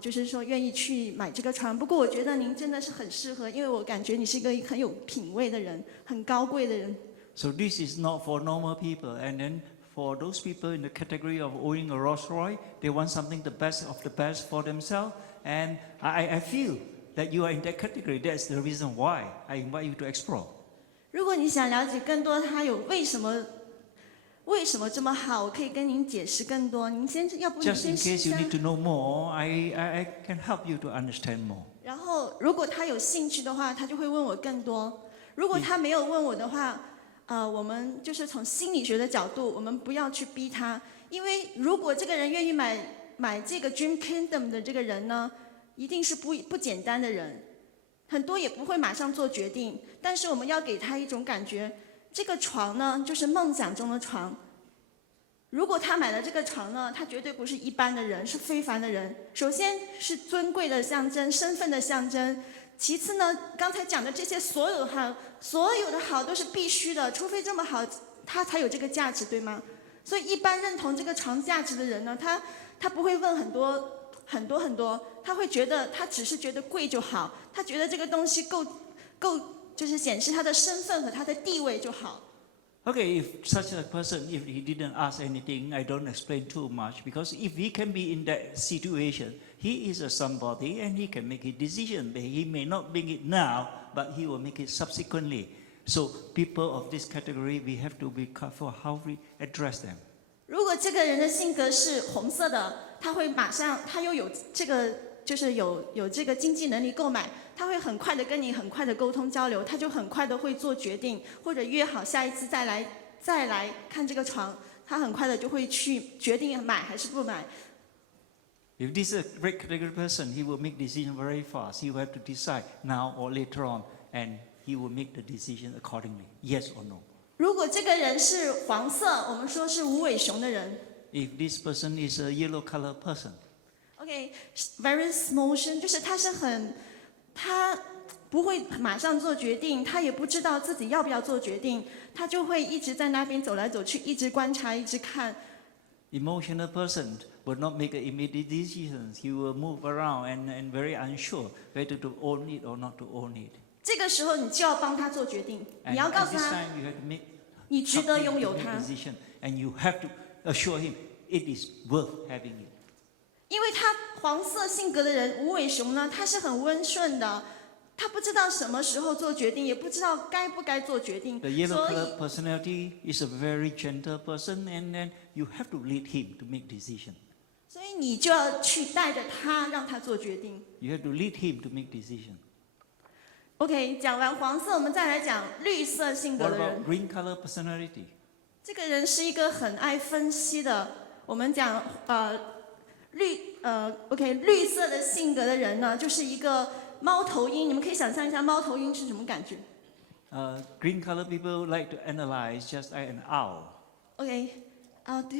就是说愿意去买这个床。不过我觉得您真的是很适合，因为我感觉你是一个很有品味的人，很高贵的人。 So this is not for normal people. And then for those people in the category of owning a Rolls Royce, they want something the best of the best for themselves. And I feel that you are in that category. That's the reason why I invite you to explore. 如果你想了解更多他有为什么为什么这么好？我可以跟您解释更多。您先，要不您 Just 先 in 试 case 一 you 下。 need to know more, I can help you to understand more. 然后，如果他有兴趣的话，他就会问我更多。如果他没有问我的话，我们就是从心理学的角度，我们不要去逼他，因为如果这个人愿意买这个 Dream Kingdom 的这个人呢，一定是不简单的人，很多也不会马上做决定。但是我们要给他一种感觉，这个床呢，就是梦想中的床。如果他买了这个床呢，他绝对不是一般的人，是非凡的人。首先是尊贵的象征，身份的象征。其次呢，刚才讲的这些所有的好都是必须的，除非这么好，他才有这个价值，对吗？所以一般认同这个床价值的人呢，他不会问很多，他会觉得他只是觉得贵就好，他觉得这个东西够就是显示他的身份和他的地位就好。Okay, if such a person, if he didn't ask anything, I don't explain too much, because if he can be in that situation, he is a somebody and he can make a decision. He may not make it now, but he will make it subsequently. So people of this category, we have to be careful how we address them. 如果这个人的性格是红色的，他会马上，他又有这个就是有这个经济能力购买，他会很快的跟你很快的沟通交流，他就很快的会做决定，或者约好下一次再来看这个床，他很快的就会去决定买还是不买。If this is a great category person, he will make decision very fast. He will have to decide now or later on, and he will make the decision accordingly, yes or no. 如果这个人是黄色，我们说是无尾熊的人。 If this person is a yellow color person, OK，very motion， 就是他不会马上做决定，他也不知道自己要不要做决定，他就会一直在那边走来走去，一直观察，一直看。emotional person will not make immediate decisions. He will move around and very unsure whether to own it or not to own it. 这个时候你就要帮他做决定， And 你要告 at 诉 this 他， time, you have to make 你值得 help him 拥 to 有 make 它， decision, and you have to assure him it is worth having it. 因为他黄色性格的人，无尾熊呢，他是很温顺的，他不知道什么时候做决定，也不知道该不该做决定， The yellow 所 color 以 personality is a very gentle person, and then you have to lead him to make decision. 所以你就要去带着他，让他做决定。 You have to lead him to make decision. OK， 讲完黄色，我们再来讲绿色性格 What 的人 about。green color personality? 这个人是一个很爱分析的。我们讲绿色的性格的人呢，就是一个猫头鹰。你们可以想象一下猫头鹰是什么感觉 Green color people like to analyze just like an owl.？OK，do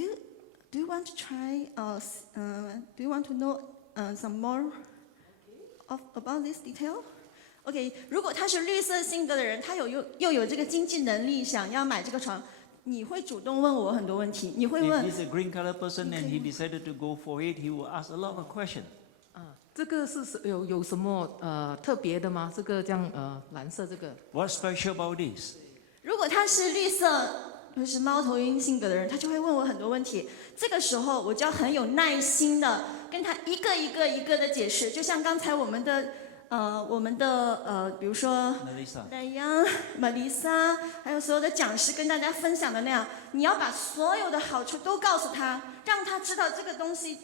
you want to try? Do you want to know some more about this detail? OK， 如果他是绿色性格的人，他又有这个经济能力，想要买这个床，你会主动问我很多问题，你会 If 问 he's a green color person and he decided to go for it, he will ask a lot of questions. 这个是有什么特别的吗？这个这样蓝色这个 What's special about this? 如果他是绿色，就是猫头鹰性格的人，他就会问我很多问题。这个时候，我就要很有耐心的跟他一个一个的解释，就像刚才我们的比如说 Melissa. 莱阳、玛丽莎，还有所有的讲师跟大家分享的那样，你要把所有的好处都告诉他，让他知道这个东西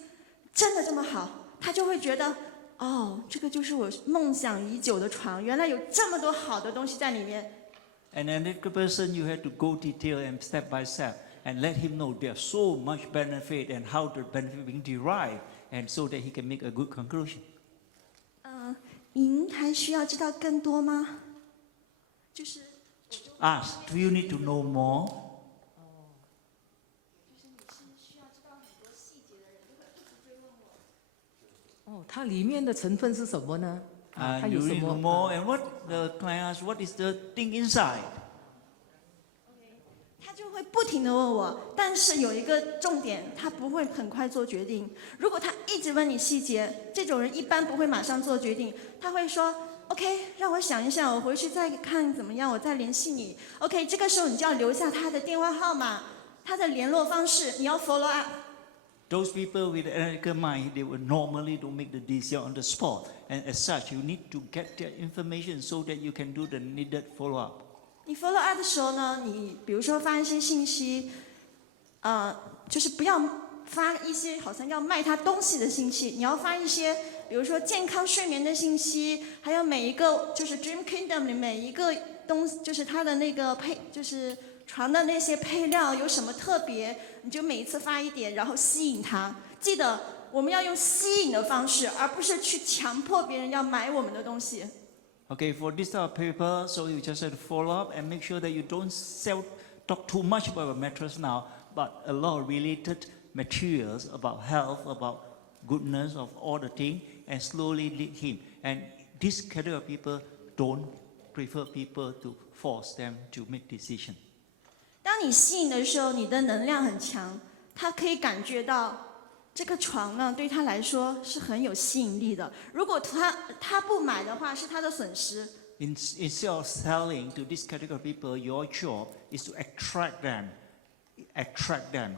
真的这么好，他就会觉得，哦，这个就是我梦想已久的床，原来有这么多好的东西在里面。And another person, you have to go detail and step by step and let him know there's so much benefit and how the benefit being derived, and so that he can make a good conclusion. 您还需要知道更多吗？就是 Ask, do you need to know more? 哦，它里面的成分是什么呢？它 And 有 you 什 need to know 么？ more. And what the client asks, what is the thing inside? 他就会不停的问我，但是有一个重点，他不会很快做决定。如果他一直问你细节，这种人一般不会马上做决定，他会说 OK， 让我想一想，我回去再看怎么样，我再联系你。OK， 这个时候你就要留下他的电话号码，他的联络方式，你要 follow up。 Those people with an analytical mind, they will normally don't make the decision on the spot. And as such, you need to get their information so that you can do the needed follow-up. 你 follow up 的时候呢，你比如说发一些信息，就是不要发一些好像要卖他东西的信息，你要发一些，比如说健康睡眠的信息，还有每一个就是 Dream Kingdom 里每一个就是它的那个就是床的那些配料有什么特别，你就每一次发一点，然后吸引他。记得我们要用吸引的方式，而不是去强迫别人要买我们的东西。Okay, for this type of paper, so you just have to follow up and make sure that you don't talk too much about a mattress now, but a lot of related materials about health, about goodness of all the things, and slowly lead him. And this category of people don't prefer people to force them to make decisions. 当你吸引的时候，你的能量很强，他可以感觉到这个床呢对他来说是很有吸引力的。如果他不买的话，是他的损失。Instead of selling to this category of people, your job is to attract them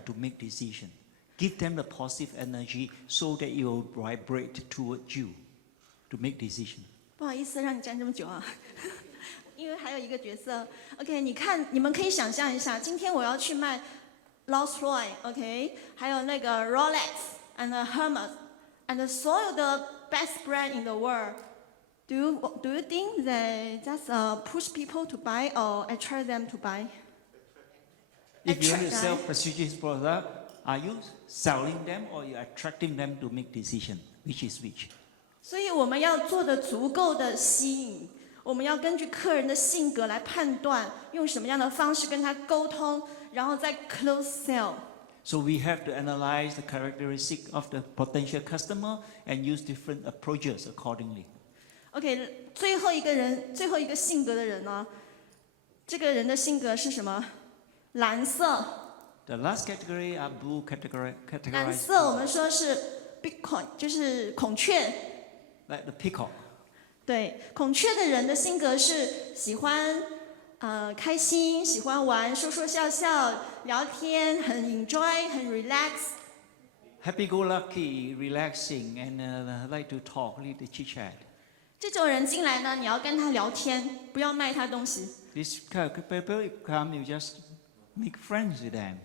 to make decisions. Give them the positive energy so that it will vibrate towards you to make decisions. 不好意思让你站这么久啊，因为还有一个角色。OK， 你们可以想象一下，今天我要去卖 Rolls-Royce，OK， 还有那个 Rolex and Hermes，and 所有的 best brand in the world。Do you think they just push people to buy or attract them to buy? If you want to sell prestigious products, are you selling them or you attracting them to make decisions? Which is which? 所以我们要做的足够的吸引，我们要根据客人的性格来判断，用什么样的方式跟他沟通，然后再 close sale。So we have to analyze the characteristic of the potential customer and use different approaches accordingly. OK， 最后一个性格的人呢，这个人的性格是什么？蓝色。The last category are blue categorized. 蓝色我们说是 Bitcoin， 就是孔雀。Like the peacock. 对，孔雀的人的性格是喜欢开心，喜欢玩，说说笑笑，聊天，很 enjoy， 很 relax。Happy-go-lucky, relaxing, and like to talk, lead the chit-chat. 这种人进来呢，你要跟他聊天，不要卖他东西。These people come, you just make friends with them,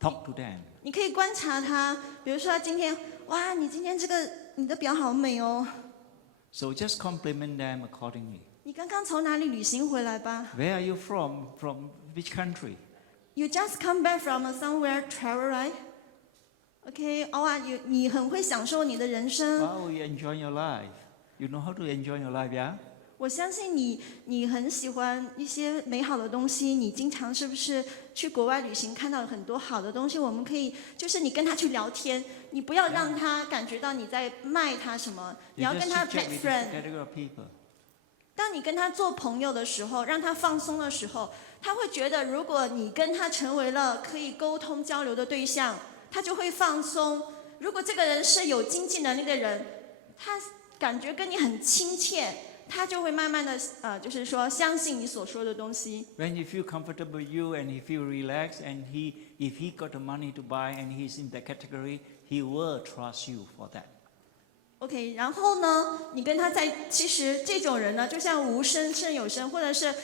talk to them. 你可以观察他，比如说他今天，哇，你今天你的表好美哦。So just compliment them accordingly. 你刚刚从哪里旅行回来吧 Where are you from? From which country?？You just come back from somewhere travel, right? OK， 哇，你很会享受你的人生。Wow, you enjoy your life. You know how to enjoy your life, yeah? 我相信你很喜欢一些美好的东西，你经常是不是去国外旅行看到了很多好的东西？我们可以就是你跟他去聊天，你不要让他感觉到你在卖他什么，你要跟他 make friend。当你跟他做朋友的时候，让他放松的时候，他会觉得如果你跟他成为了可以沟通交流的对象，他就会放松。如果这个人是有经济能力的人，他感觉跟你很亲切。他就会慢慢的就是说相信你所说的东西。When you feel comfortable with you and he feel relaxed and if he got the money to buy and he's in that category, he will trust you for that. OK， 然后呢，你跟他其实这种人呢，就像无声胜有声，或者是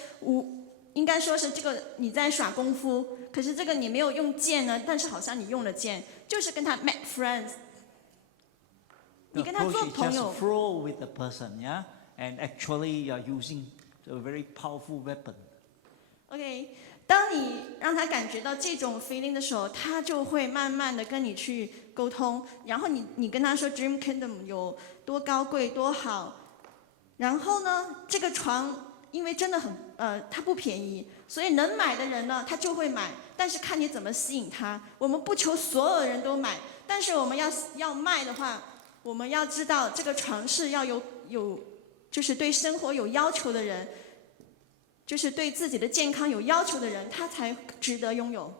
应该说是这个你在耍功夫，可是这个你没有用剑呢，但是好像你用了剑，就是跟他 make friends。你跟他做朋友。Just flow with the person, yeah? And actually, you are using a very powerful weapon. OK， 当你让他感觉到这种 feeling 的时候，他就会慢慢的跟你去沟通。然后你跟他说 Dream Kingdom 有多高贵多好。然后呢，这个床因为真的它不便宜，所以能买的人呢，他就会买。但是看你怎么吸引他。我们不求所有人都买，但是我们要卖的话，我们要知道这个床是要有。就是对生活有要求的人，就是对自己的健康有要求的人，他才值得拥有。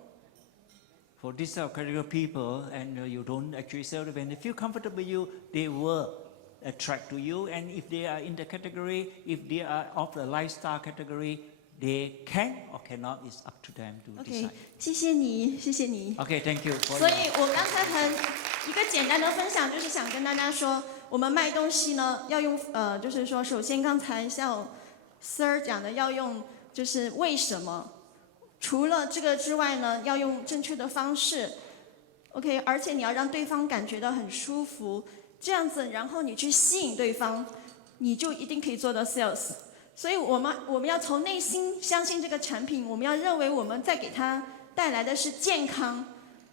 For this category of people, and you don't actually sell them, when they feel comfortable with you, they will attract to you. And if they are in the category, if they are of the lifestyle category, they can or cannot. It's up to them to decide. OK， 谢谢你。OK, thank you. 所以我刚才一个简单的分享，就是想跟大家说。我们卖东西呢，要用就是说，首先刚才像 Sir 讲的，要用就是为什么，除了这个之外呢，要用正确的方式 ，OK， 而且你要让对方感觉到很舒服，这样子，然后你去吸引对方，你就一定可以做到 sales。所以我们要从内心相信这个产品，我们要认为我们在给他带来的是健康。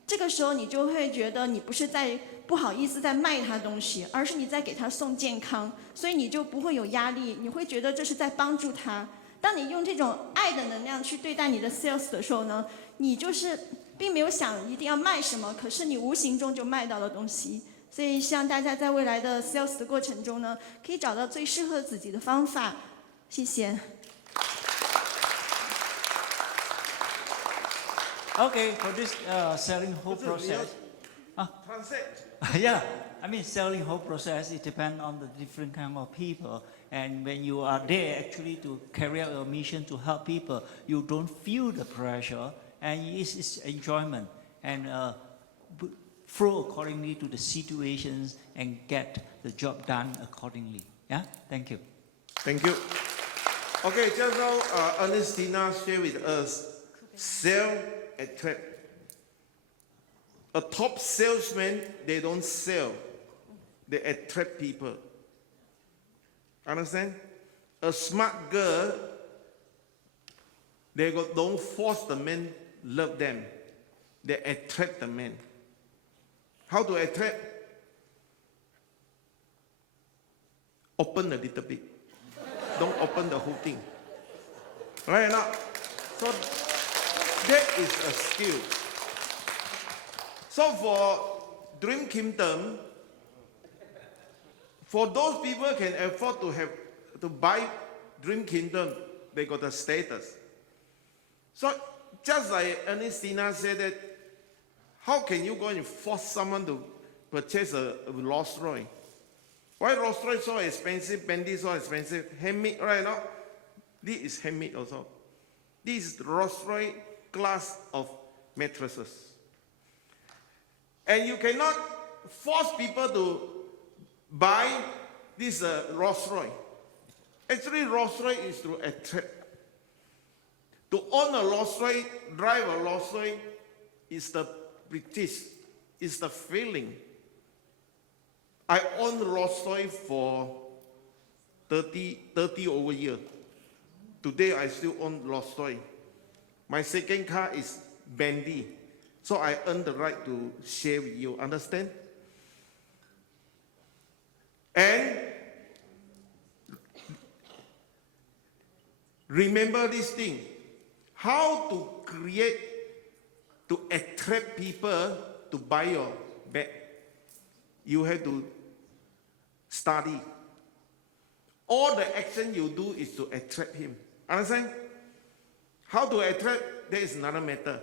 这个时候你就会觉得你不是在不好意思在卖他东西，而是你在给他送健康，所以你就不会有压力，你会觉得这是在帮助他。当你用这种爱的能量去对待你的 sales 的时候呢，你就是并没有想一定要卖什么，可是你无形中就卖到了东西。所以希望大家在未来的 sales 的过程中呢，可以找到最适合自己的方法。谢谢。Okay, for this selling whole process. Translate. Yeah, I mean selling whole process, it depends on the different kind of people. And when you are there actually to carry out your mission to help people, you don't feel the pressure and it's enjoyment. And flow accordingly to the situations and get the job done accordingly. Yeah, thank you. Thank you. Okay, just now Ernestina shared with us, sell, attract. A top salesman, they don't sell, they attract people. Understand? A smart girl, don't force the men love them. They attract the men. How to attract? Open a little bit. Don't open the whole thing. Right now? So that is a skill. So for Dream Kingdom, for those people can afford to buy Dream Kingdom, they got a status. So just like Ernestina said that, how can you go and force someone to purchase a Rolls Royce? Why Rolls Royce so expensive, Bentley so expensive, handmade right now? This is handmade also. This is Rolls Royce class of mattresses. And you cannot force people to buy this Rolls Royce. Actually, Rolls Royce is to attract. To own a Rolls Royce, drive a Rolls Royce, is the British, is the feeling. I own Rolls Royce for 30 over years. Today I still own Rolls Royce. My second car is Bentley. So I earn the right to share with you, understand? And remember this thing, how to create, to attract people to buy your bag. You have to study. All the action you do is to attract him. Understand? How to attract, that is another matter.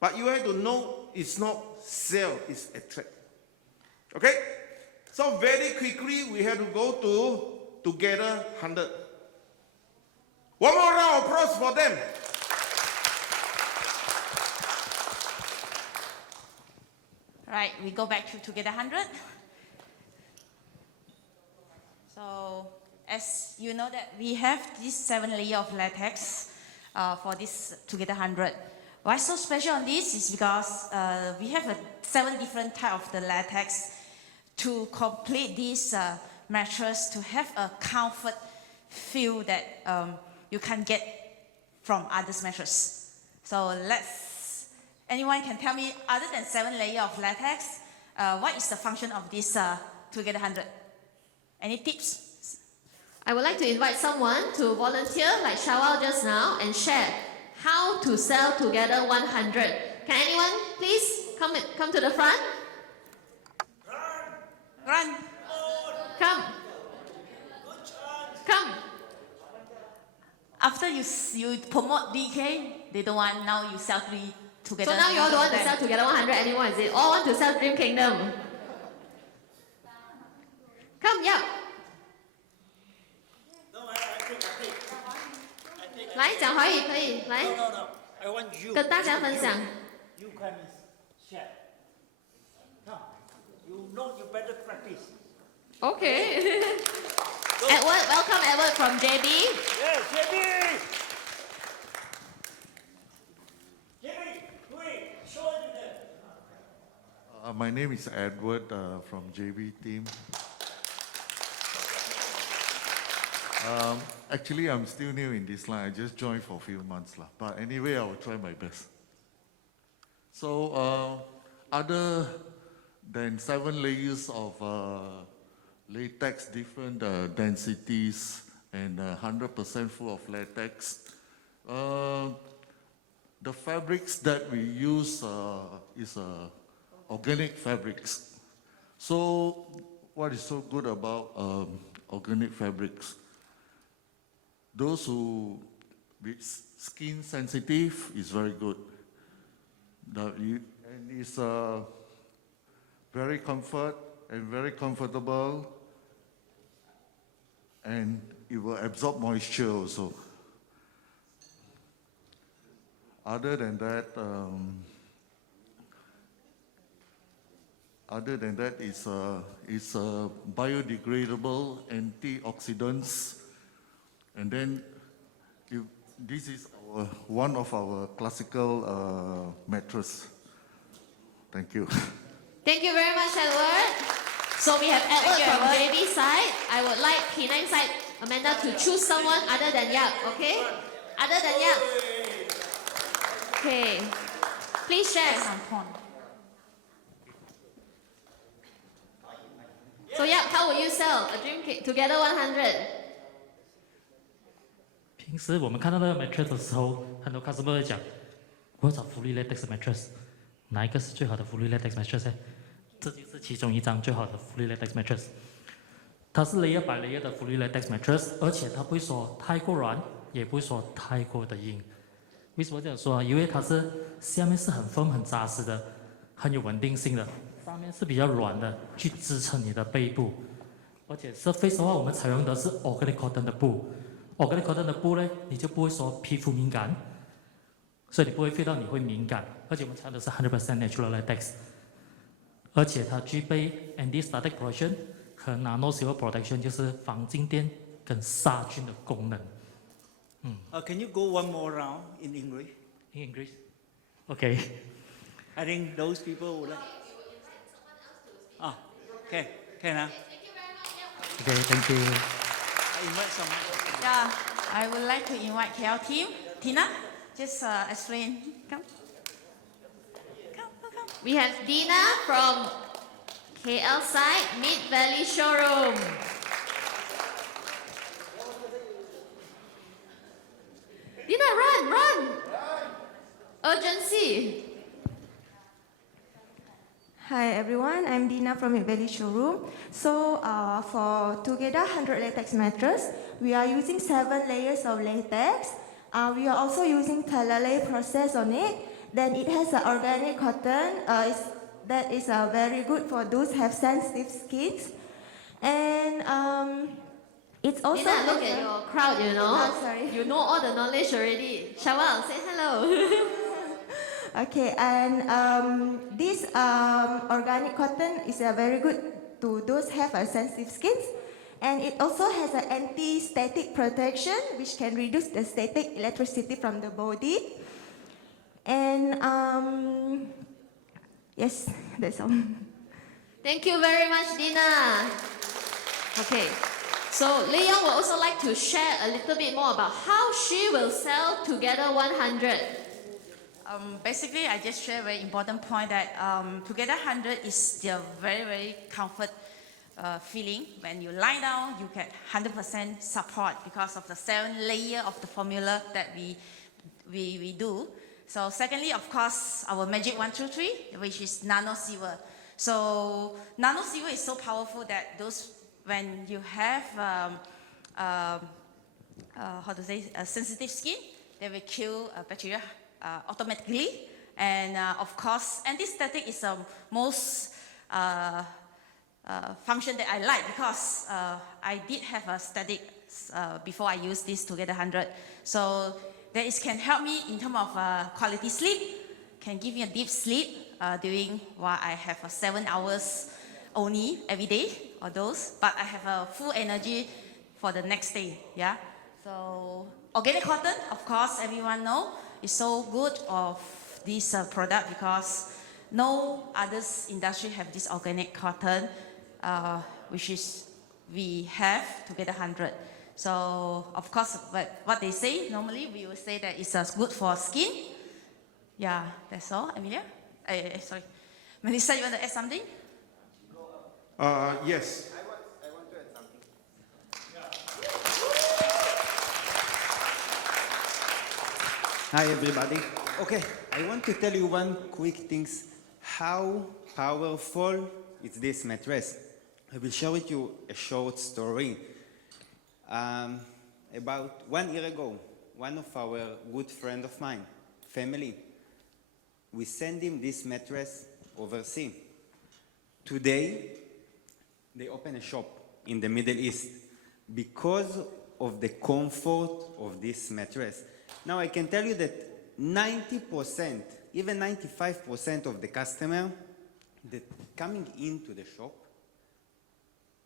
But you have to know it's not sell, it's attract. Okay? So very quickly, we have to go to Together 100. One more round of applause for them. Right, we go back to Together 100. So, as you know that we have this 7 layer of latex for this Together 100. Why so special on this is because we have 7 different type of the latex to complete this mattress to have a comfort feel that you can get from others mattress. So anyone can tell me, other than 7 layer of latex, what is the function of this Together 100? Any tips? I would like to invite someone to volunteer like Shawal just now and share how to sell Together 100. Can anyone please come to the front? Run. Come. Come. After you promote DK, they don't want, now you sell Together. So now you all don't want to sell Together 100 anymore, is it? All want to sell Dream Kingdom. Come, yeah. 来讲华语可以，来 I want you. 跟大家分享。 You can share. Come. You know you better practice. Okay. Edward, welcome Edward from JB. Yes, JB. My name is Edward from JB team. Actually, I'm still new in this line. I just joined for a few months. But anyway, I will try my best. So, other than 7 layers of latex, different densities, and 100% full of latex, the fabrics that we use is organic fabrics. So what is so good about organic fabrics? Those who with skin sensitive is very good. And it's very comfortable, and it will absorb moisture also. Other than that, it's biodegradable, antioxidants, and then this is one of our classical mattress. Thank you. Thank you very much, Edward. So we have Edward you, from Edward. JB side. I would like P9 side, Amanda, to choose someone other than Yap, okay? Other than Yap. Okay. Please share. So Yap, how will you sell a dream cake together 100? 平时我们看到那个 mattress 的时候，很多 customer 会讲，我要找 fully latex 的 mattress， 哪一个是最好的 fully latex mattress 呢？这就是其中一张最好的 fully latex mattress。它是 layer by layer 的 fully latex mattress， 而且它不会说太过软，也不会说太过的硬。为什么这样说呢？因为它是下面是很 firm 很扎实的，很有稳定性的，上面是比较软的，去支撑你的背部。而且 surface 的话，我们采用的是 organic cotton 的布。organic cotton 的布呢，你就不会说皮肤敏感，所以你不会 feel 到你会敏感。而且我们采用的是 100% natural latex， 而且它具备 anti-static protection 和 nano silver protection， 就是防静电跟杀菌的功能。Can you go one more round in English? In English? Okay. I think those people would like. Okay, can I? Okay, thank you. I invite someone. Yeah, I would like to invite KL team. Tina, just explain. Come. We have Dina from KL side, Mid Valley Showroom. Dina, run! Urgency. Hi everyone, I'm Dina from Mid Valley Showroom. So for Together 100 latex mattress, we are using 7 layers of latex. We are also using Talalay process on it. Then it has organic cotton. That is very good for those who have sensitive skins. And it's also Dina, look at your crowd, you know. Oh, sorry. You know all the knowledge already. Shawal, say hello. Okay, and this organic cotton is very good to those who have sensitive skins. And it also has an anti-static protection, which can reduce the static electricity from the body. And yes, that's all. Thank you very much, Dina. Okay, so Leon would also like to share a little bit more about how she will sell Together 100. Basically, I just share a very important point that Together 100 is the very, very comfort feeling. When you lie down, you get 100% support because of the 7 layer of the formula that we do. So secondly, of course, our magic 1, 2, 3, which is nano silver. So nano silver is so powerful that when you have sensitive skin, they will kill bacteria automatically. And of course, anti-static is the most function that I like because I did have a static before I used this Together 100. So that can help me in terms of quality sleep, can give me a deep sleep during while I have 7 hours only every day or those, but I have a full energy for the next day. Yeah. So organic cotton, of course, everyone know is so good of this product because no others industry have this organic cotton, which is we have together 100. So of course, what they say normally we will say that it's good for skin. Yeah, that's all. Amelia, sorry, Melissa, you want to add something? Yes. I want to add something. Hi everybody. Okay, I want to tell you one quick things how powerful is this mattress. I will share with you a short story. About 1 year ago, one of our good friend of mine, family, we send him this mattress overseas. Today, they open a shop in the Middle East because of the comfort of this mattress. Now I can tell you that 90%, even 95% of the customer that coming into the shop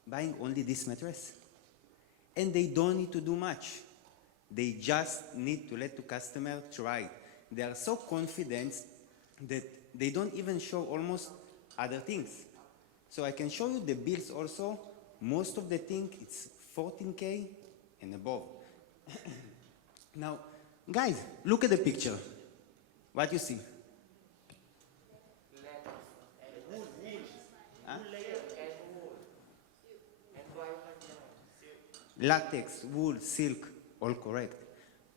buying only this mattress. And they don't need to do much. They just need to let the customer try. They are so confident that they don't even show almost other things. So I can show you the bills also. Most of the thing, it's 14K and above. Now, guys, look at the picture. What you see? Huh? Latex, wool, silk, all correct.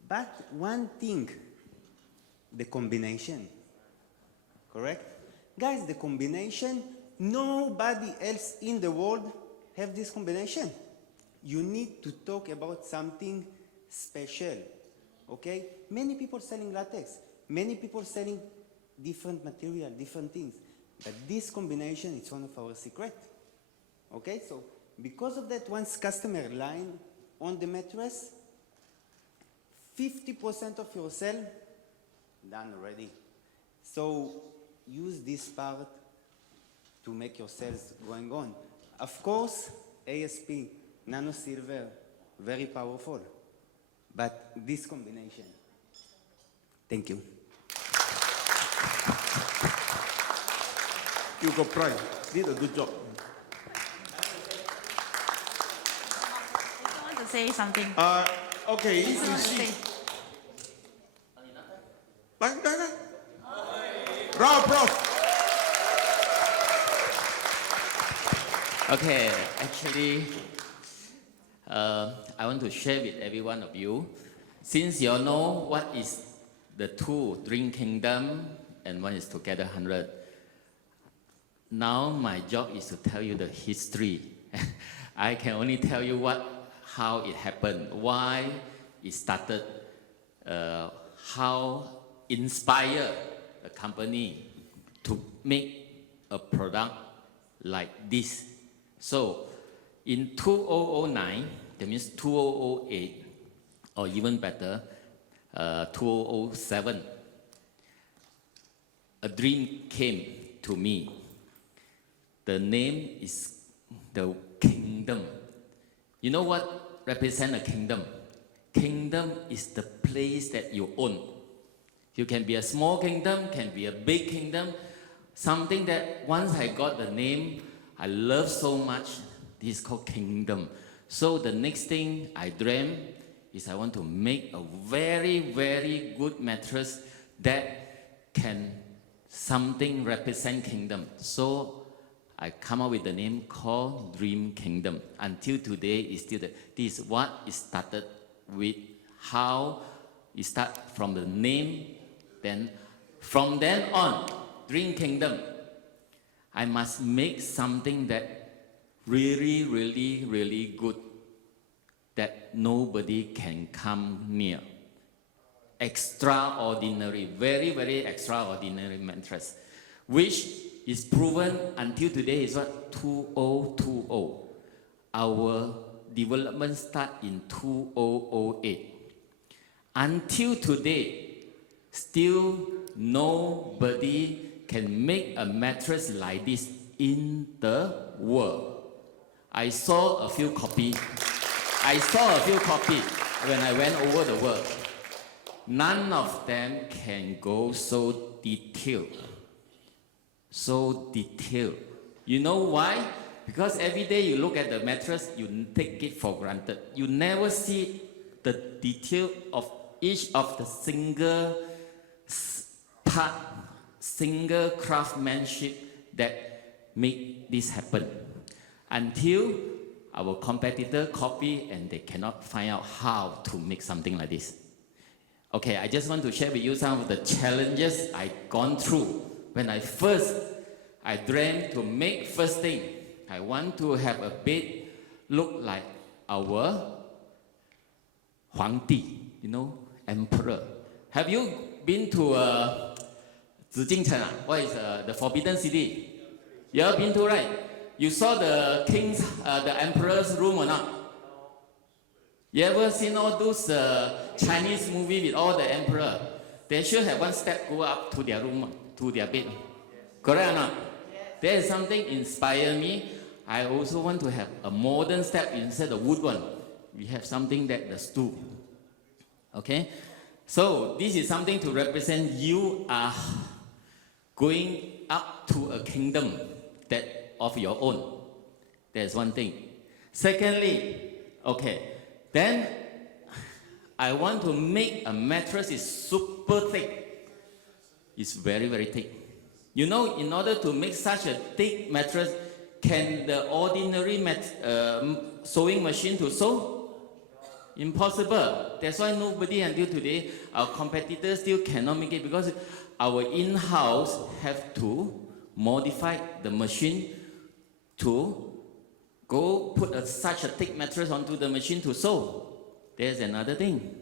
But one thing, the combination, correct? Guys, the combination, nobody else in the world have this combination. You need to talk about something special, okay? Many people selling latex, many people selling different material, different things. But this combination, it's one of our secrets, okay? So because of that, once customer lying on the mattress, 50% of your sale done already. So use this part to make your sales going on. Of course, ASP, nano silver, very powerful. But this combination. Thank you. You got pride. Did a good job. I want to say something. Okay, if you see. Round applause. Okay, actually, I want to share with every one of you. Since you all know what is the two, Dream Kingdom and one is Together 100. Now my job is to tell you the history. I can only tell you how it happened, why it started, how inspired the company to make a product like this. So in 2009, that means 2008, or even better, 2007, a dream came to me. The name is the kingdom. You know what represents a kingdom? Kingdom is the place that you own. You can be a small kingdom, can be a big kingdom. Something that once I got the name, I love so much. This is called kingdom. So the next thing I dreamt is I want to make a very, very good mattress that can something represent kingdom. So I come up with the name called Dream Kingdom. Until today, it's still this is what it started with, how it start from the name. Then from then on, Dream Kingdom, I must make something that really, really, really good, that nobody can come near. Extraordinary, very, very extraordinary mattress, which is proven until today is what? 2020. Our development start in 2008. Until today, still nobody can make a mattress like this in the world. I saw a few copies. When I went over the world. None of them can go so detailed. so detailed. You know why? Because every day you look at the mattress, you take it for granted. You never see the detail of each of the single part, single craftsmanship that make this happen. Until our competitor copy and they cannot find out how to make something like this. Okay, I just want to share with you some of the challenges I gone through when I dreamt to make first thing. I want to have a bed look like our Huangdi, you know, emperor. Have you been to Zijingchen? What is the Forbidden City? You have been to, right? You saw the king's, the emperor's room or not? You ever seen all those Chinese movies with all the emperor? They should have one step go up to their room, to their bed. Correct or not? There is something inspire me. I also want to have a modern step instead of wood one. We have something that the stool. Okay? So this is something to represent you are going up to a kingdom that of your own. That's one thing. Secondly, okay, then I want to make a mattress is super thick. It's very, very thick. You know, in order to make such a thick mattress, can the ordinary sewing machine to sew? Impossible. That's why nobody until today, our competitors still cannot make it because our in-house have to modify the machine to go put such a thick mattress onto the machine to sew. There's another thing.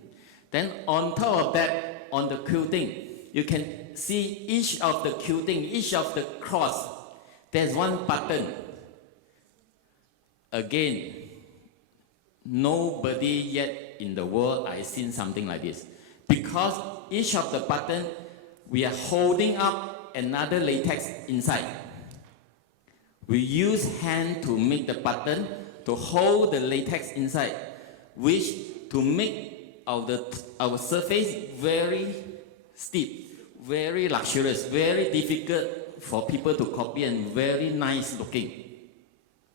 Then on top of that, on the quilting, you can see each of the quilting, each of the cross, there's one button. Again, nobody yet in the world I've seen something like this. Because each of the button, we are holding up another latex inside. We use hand to make the button to hold the latex inside, which to make our surface very steep, very luxurious, very difficult for people to copy and very nice looking.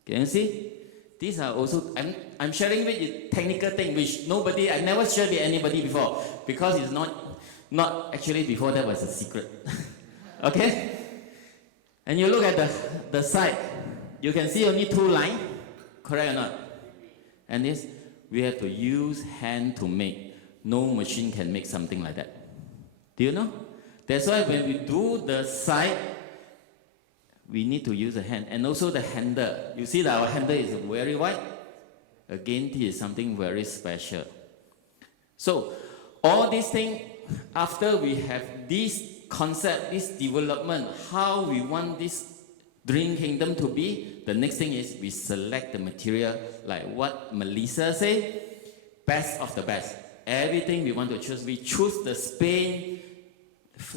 Can you see? These are also, I'm sharing with you technical thing which I never shared with anybody before because it's not actually before that was a secret. Okay? And you look at the side, you can see only two lines, correct or not? And this, we have to use hand to make. No machine can make something like that. Do you know? That's why when we do the side, we need to use a hand. And also the handle. You see that our handle is very wide. Again, this is something very special. So, all these things, after we have this concept, this development, how we want this dream kingdom to be, the next thing is we select the material, like what Melissa said, best of the best. Everything we want to choose, we choose the Spain,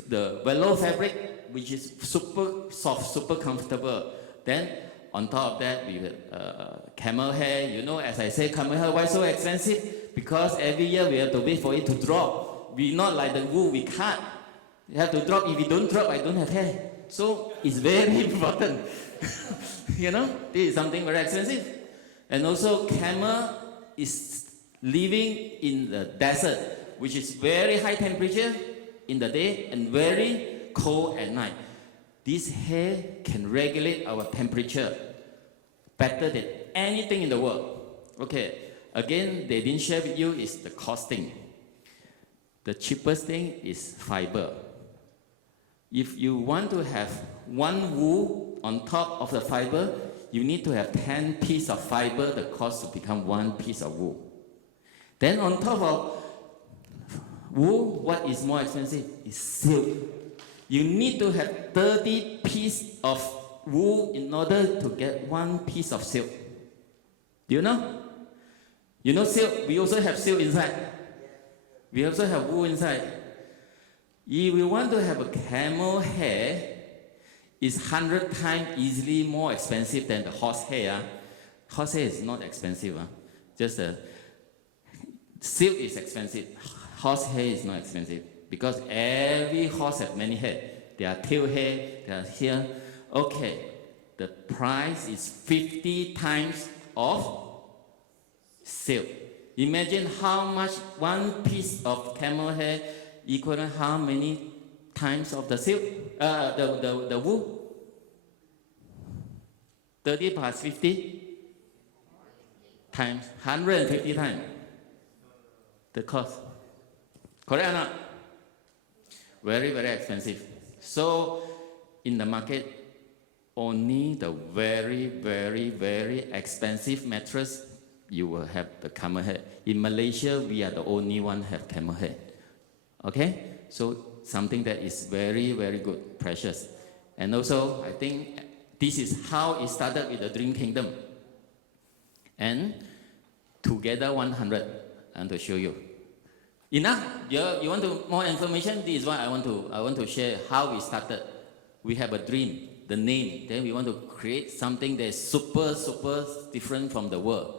the velour fabric, which is super soft, super comfortable. Then on top of that, we have camel hair. You know, as I say, camel hair, why so expensive? Because every year we have to wait for it to drop. We not like the wool, we cut. You have to drop. If you don't drop, I don't have hair. So it's very important. You know, this is something very expensive. And also, camel is living in the desert, which is very high temperature in the day and very cold at night. This hair can regulate our temperature better than anything in the world. Okay, again, they didn't share with you is the costing. The cheapest thing is fiber. If you want to have one wool on top of the fiber, you need to have 10 pieces of fiber, the cost to become one piece of wool. Then on top of wool, what is more expensive is silk. You need to have 30 pieces of wool in order to get one piece of silk. Do you know? You know silk, we also have silk inside. We also have wool inside. If we want to have a camel hair, it's 100 times easily more expensive than the horse hair. Horse hair is not expensive. Just silk is expensive. Horse hair is not expensive because every horse has many hair. There are tail hair, there are here. Okay, the price is 50 times of silk. Imagine how much one piece of camel hair equal how many times of the silk, the wool? 30 plus 50 times, 150 times the cost. Correct or not? Very, very expensive. So in the market, only the very, very, very expensive mattress you will have the camel hair. In Malaysia, we are the only one have camel hair. Okay? So something that is very, very good, precious. And also, I think this is how it started with the Dream Kingdom. And together 100, I want to show you. Enough? You want more information? This is what I want to share how we started. We have a dream, the name. Then we want to create something that is super, super different from the world.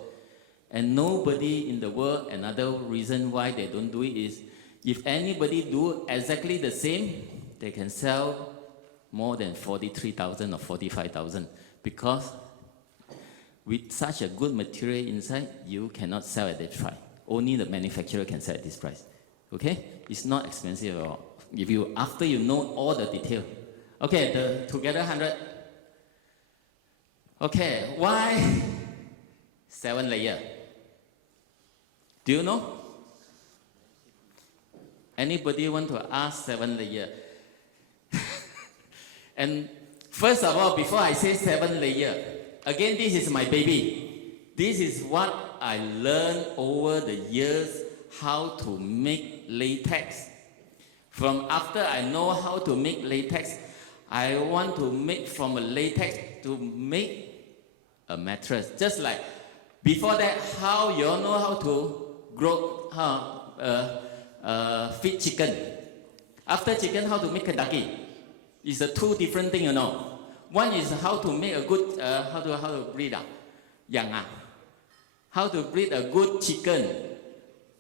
And nobody in the world, another reason why they don't do it is, if anybody do exactly the same, they can sell more than 43,000 or 45,000, because with such a good material inside, you cannot sell at that price. Only the manufacturer can sell at this price. Okay? It's not expensive at all. If you, after you know all the detail. Okay, the together 100. Okay, why 7 layer? Do you know? Anybody want to ask 7 layer? And first of all, before I say 7 layer, again, this is my baby. This is what I learned over the years, how to make latex. From after I know how to make latex, I want to make from a latex to make a mattress. Just like before that, how you all know how to grow, feed chicken. After chicken, how to make Kentucky. It's a two different thing, you know. One is how to make a good, how to breed how to breed a good chicken.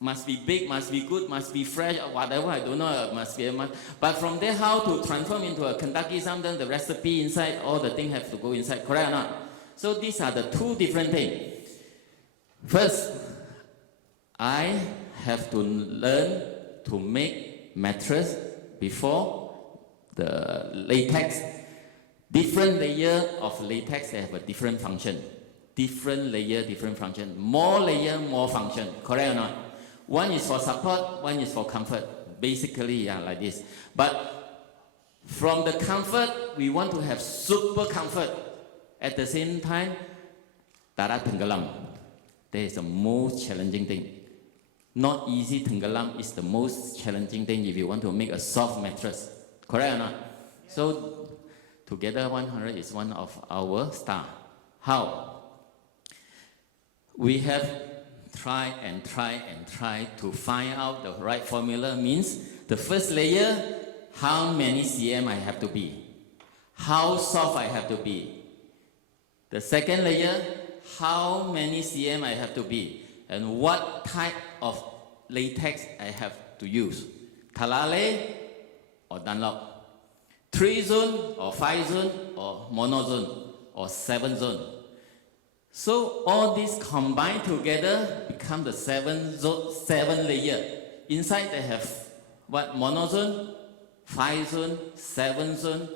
Must be big, must be good, must be fresh, or whatever, I don't know, must be. But from there, how to transform into a Kentucky, sometimes the recipe inside, all the things have to go inside, correct or not? So these are the two different things. First, I have to learn to make mattress before the latex. Different layer of latex, they have a different function. Different layer, different function. More layer, more function. Correct or not? One is for support, one is for comfort. Basically, yeah, like this. But from the comfort, we want to have super comfort. At the same time, darat tenggelam. That is the most challenging thing. Not easy tenggelam is the most challenging thing if you want to make a soft mattress. Correct or not? So, together 100 is one of our star. How? We have tried and tried and tried to find out the right formula. Means the first layer, how many cm I have to be, how soft I have to be. The second layer, how many cm I have to be, and what type of latex I have to use. Talale or Dunlop, 3 zone or 5 zone or monozone or 7 zone. So all these combined together become the 7 layer. Inside they have what? Monozone, 5 zone, 7 zone,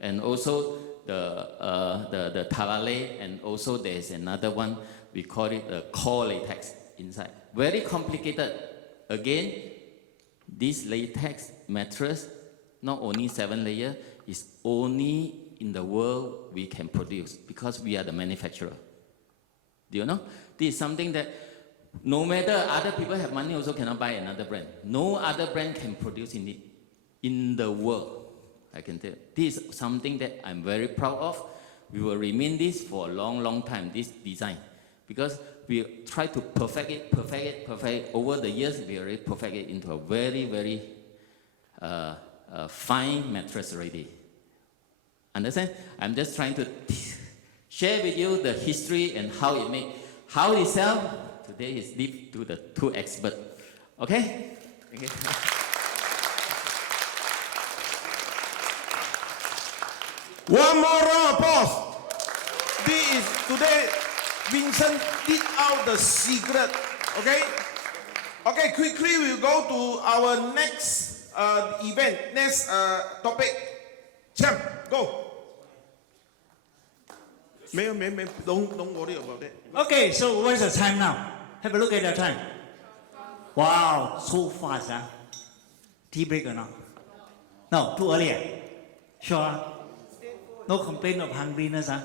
and also the talale, and also there is another one, we call it the core latex inside. Very complicated. Again, this latex mattress, not only 7 layer, is only in the world we can produce because we are the manufacturer. Do you know? This is something that no matter other people have money also cannot buy another brand. No other brand can produce in it in the world. I can tell you. This is something that I'm very proud of. We will remain this for a long, long time, this design. Because we try to perfect it. Over the years, we already perfect it into a very, very fine mattress already. Understand? I'm just trying to share with you the history and how it made. How it sell, today is leave to the two experts. Okay? One more round of applause. This is today, Vincent did out the secret. Okay? Okay, quickly we'll go to our next event, next topic. Champ, go. Don't worry about it. Okay, so what is the time now? Have a look at the time. Wow, so fast, huh? Tea break or not? No, too early. Sure. No complaint of hungriness, huh?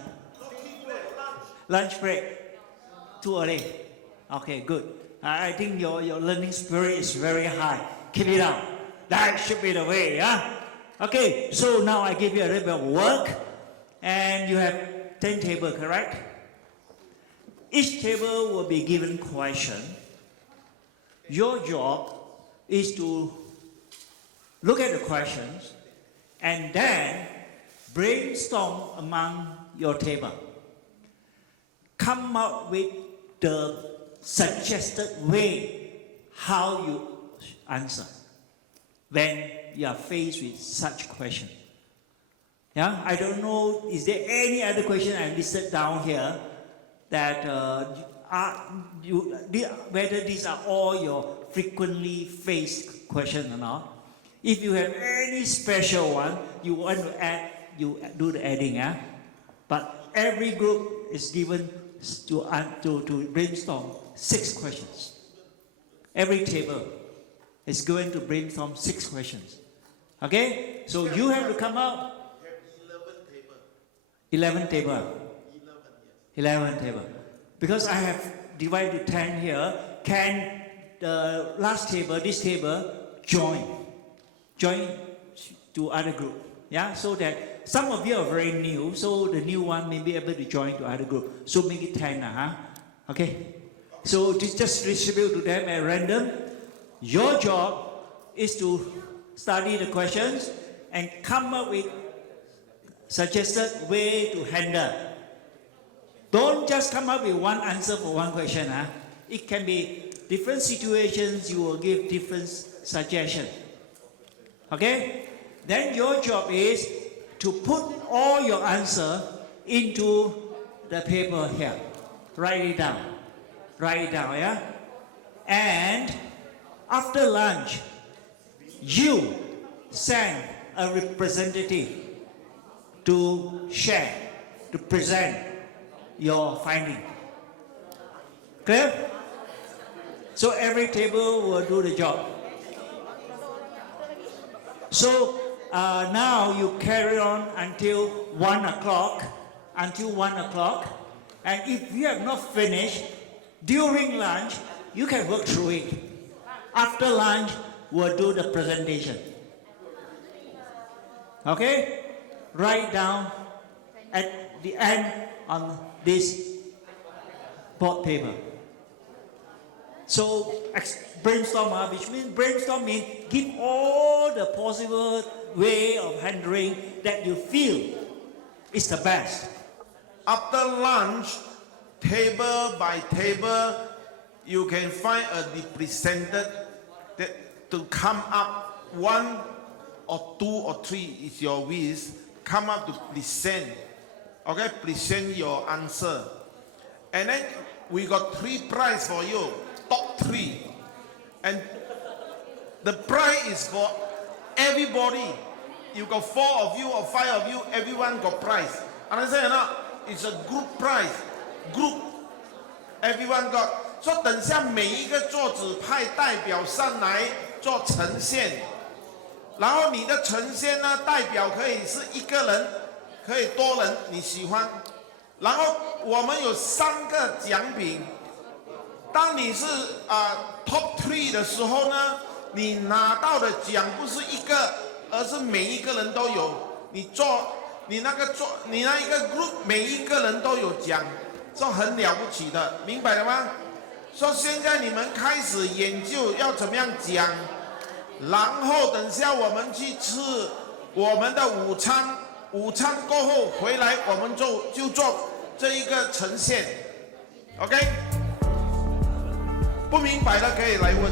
Lunch break. Too early. Okay, good. I think your learning spirit is very high. Keep it up. That should be the way, yeah? Okay, so now I give you a little bit of work, and you have 10 tables, correct? Each table will be given question. Your job is to look at the questions and then brainstorm among your table. Come up with the suggested way how you answer when you are faced with such question. Yeah, I don't know, is there any other question I listed down here that whether these are all your frequently faced questions or not? If you have any special one you want to add, you do the adding. But every group is given to brainstorm 6 questions. Every table is going to brainstorm 6 questions. Okay? So you have to come up. 11 table. 11 table. Because I have divided to 10 here, can the last table, this table, join to other group? Yeah, so that some of you are very new, so the new one may be able to join to other group. So make it 10, okay? So just distribute to them at random. Your job is to study the questions and come up with suggested way to handle. Don't just come up with one answer for one question. It can be different situations, you will give different suggestions. Okay? Then your job is to put all your answer into the paper here. Write it down. Write it down, yeah? And after lunch, you send a representative to share, to present your finding. Clear? So every table will do the job. So now you carry on until 1 o'clock. And if you have not finished, during lunch, you can work through it. After lunch, we'll do the presentation. Okay? Write down at the end on this board paper. So brainstorm, which means brainstorm means give all the possible way of handling that you feel is the best. After lunch, table by table, you can find a representative to come up 1 or 2 or 3 is your wish. Come up to present. Okay, present your answer. And then we got 3 prizes for you. Top 3. And the prize is for everybody. You got 4 of you or 5 of you, everyone got prize. Understand or not? It's a group prize. Group. Everyone got. 所以等下每一个桌子派代表上来做呈现，然后你的呈现呢，代表可以是1个人，可以多人，你喜欢。然后我们有3个奖品。当你是top 3的时候呢，你拿到的奖不是1个，而是每一个人都有。你那一个 group 每一个人都有奖，这很了不起的，明白了吗？说现在你们开始研究要怎么样讲，然后等下我们去吃我们的午餐，午餐过后回来我们就做这一个呈现 ，OK？ 不明白的可以来问。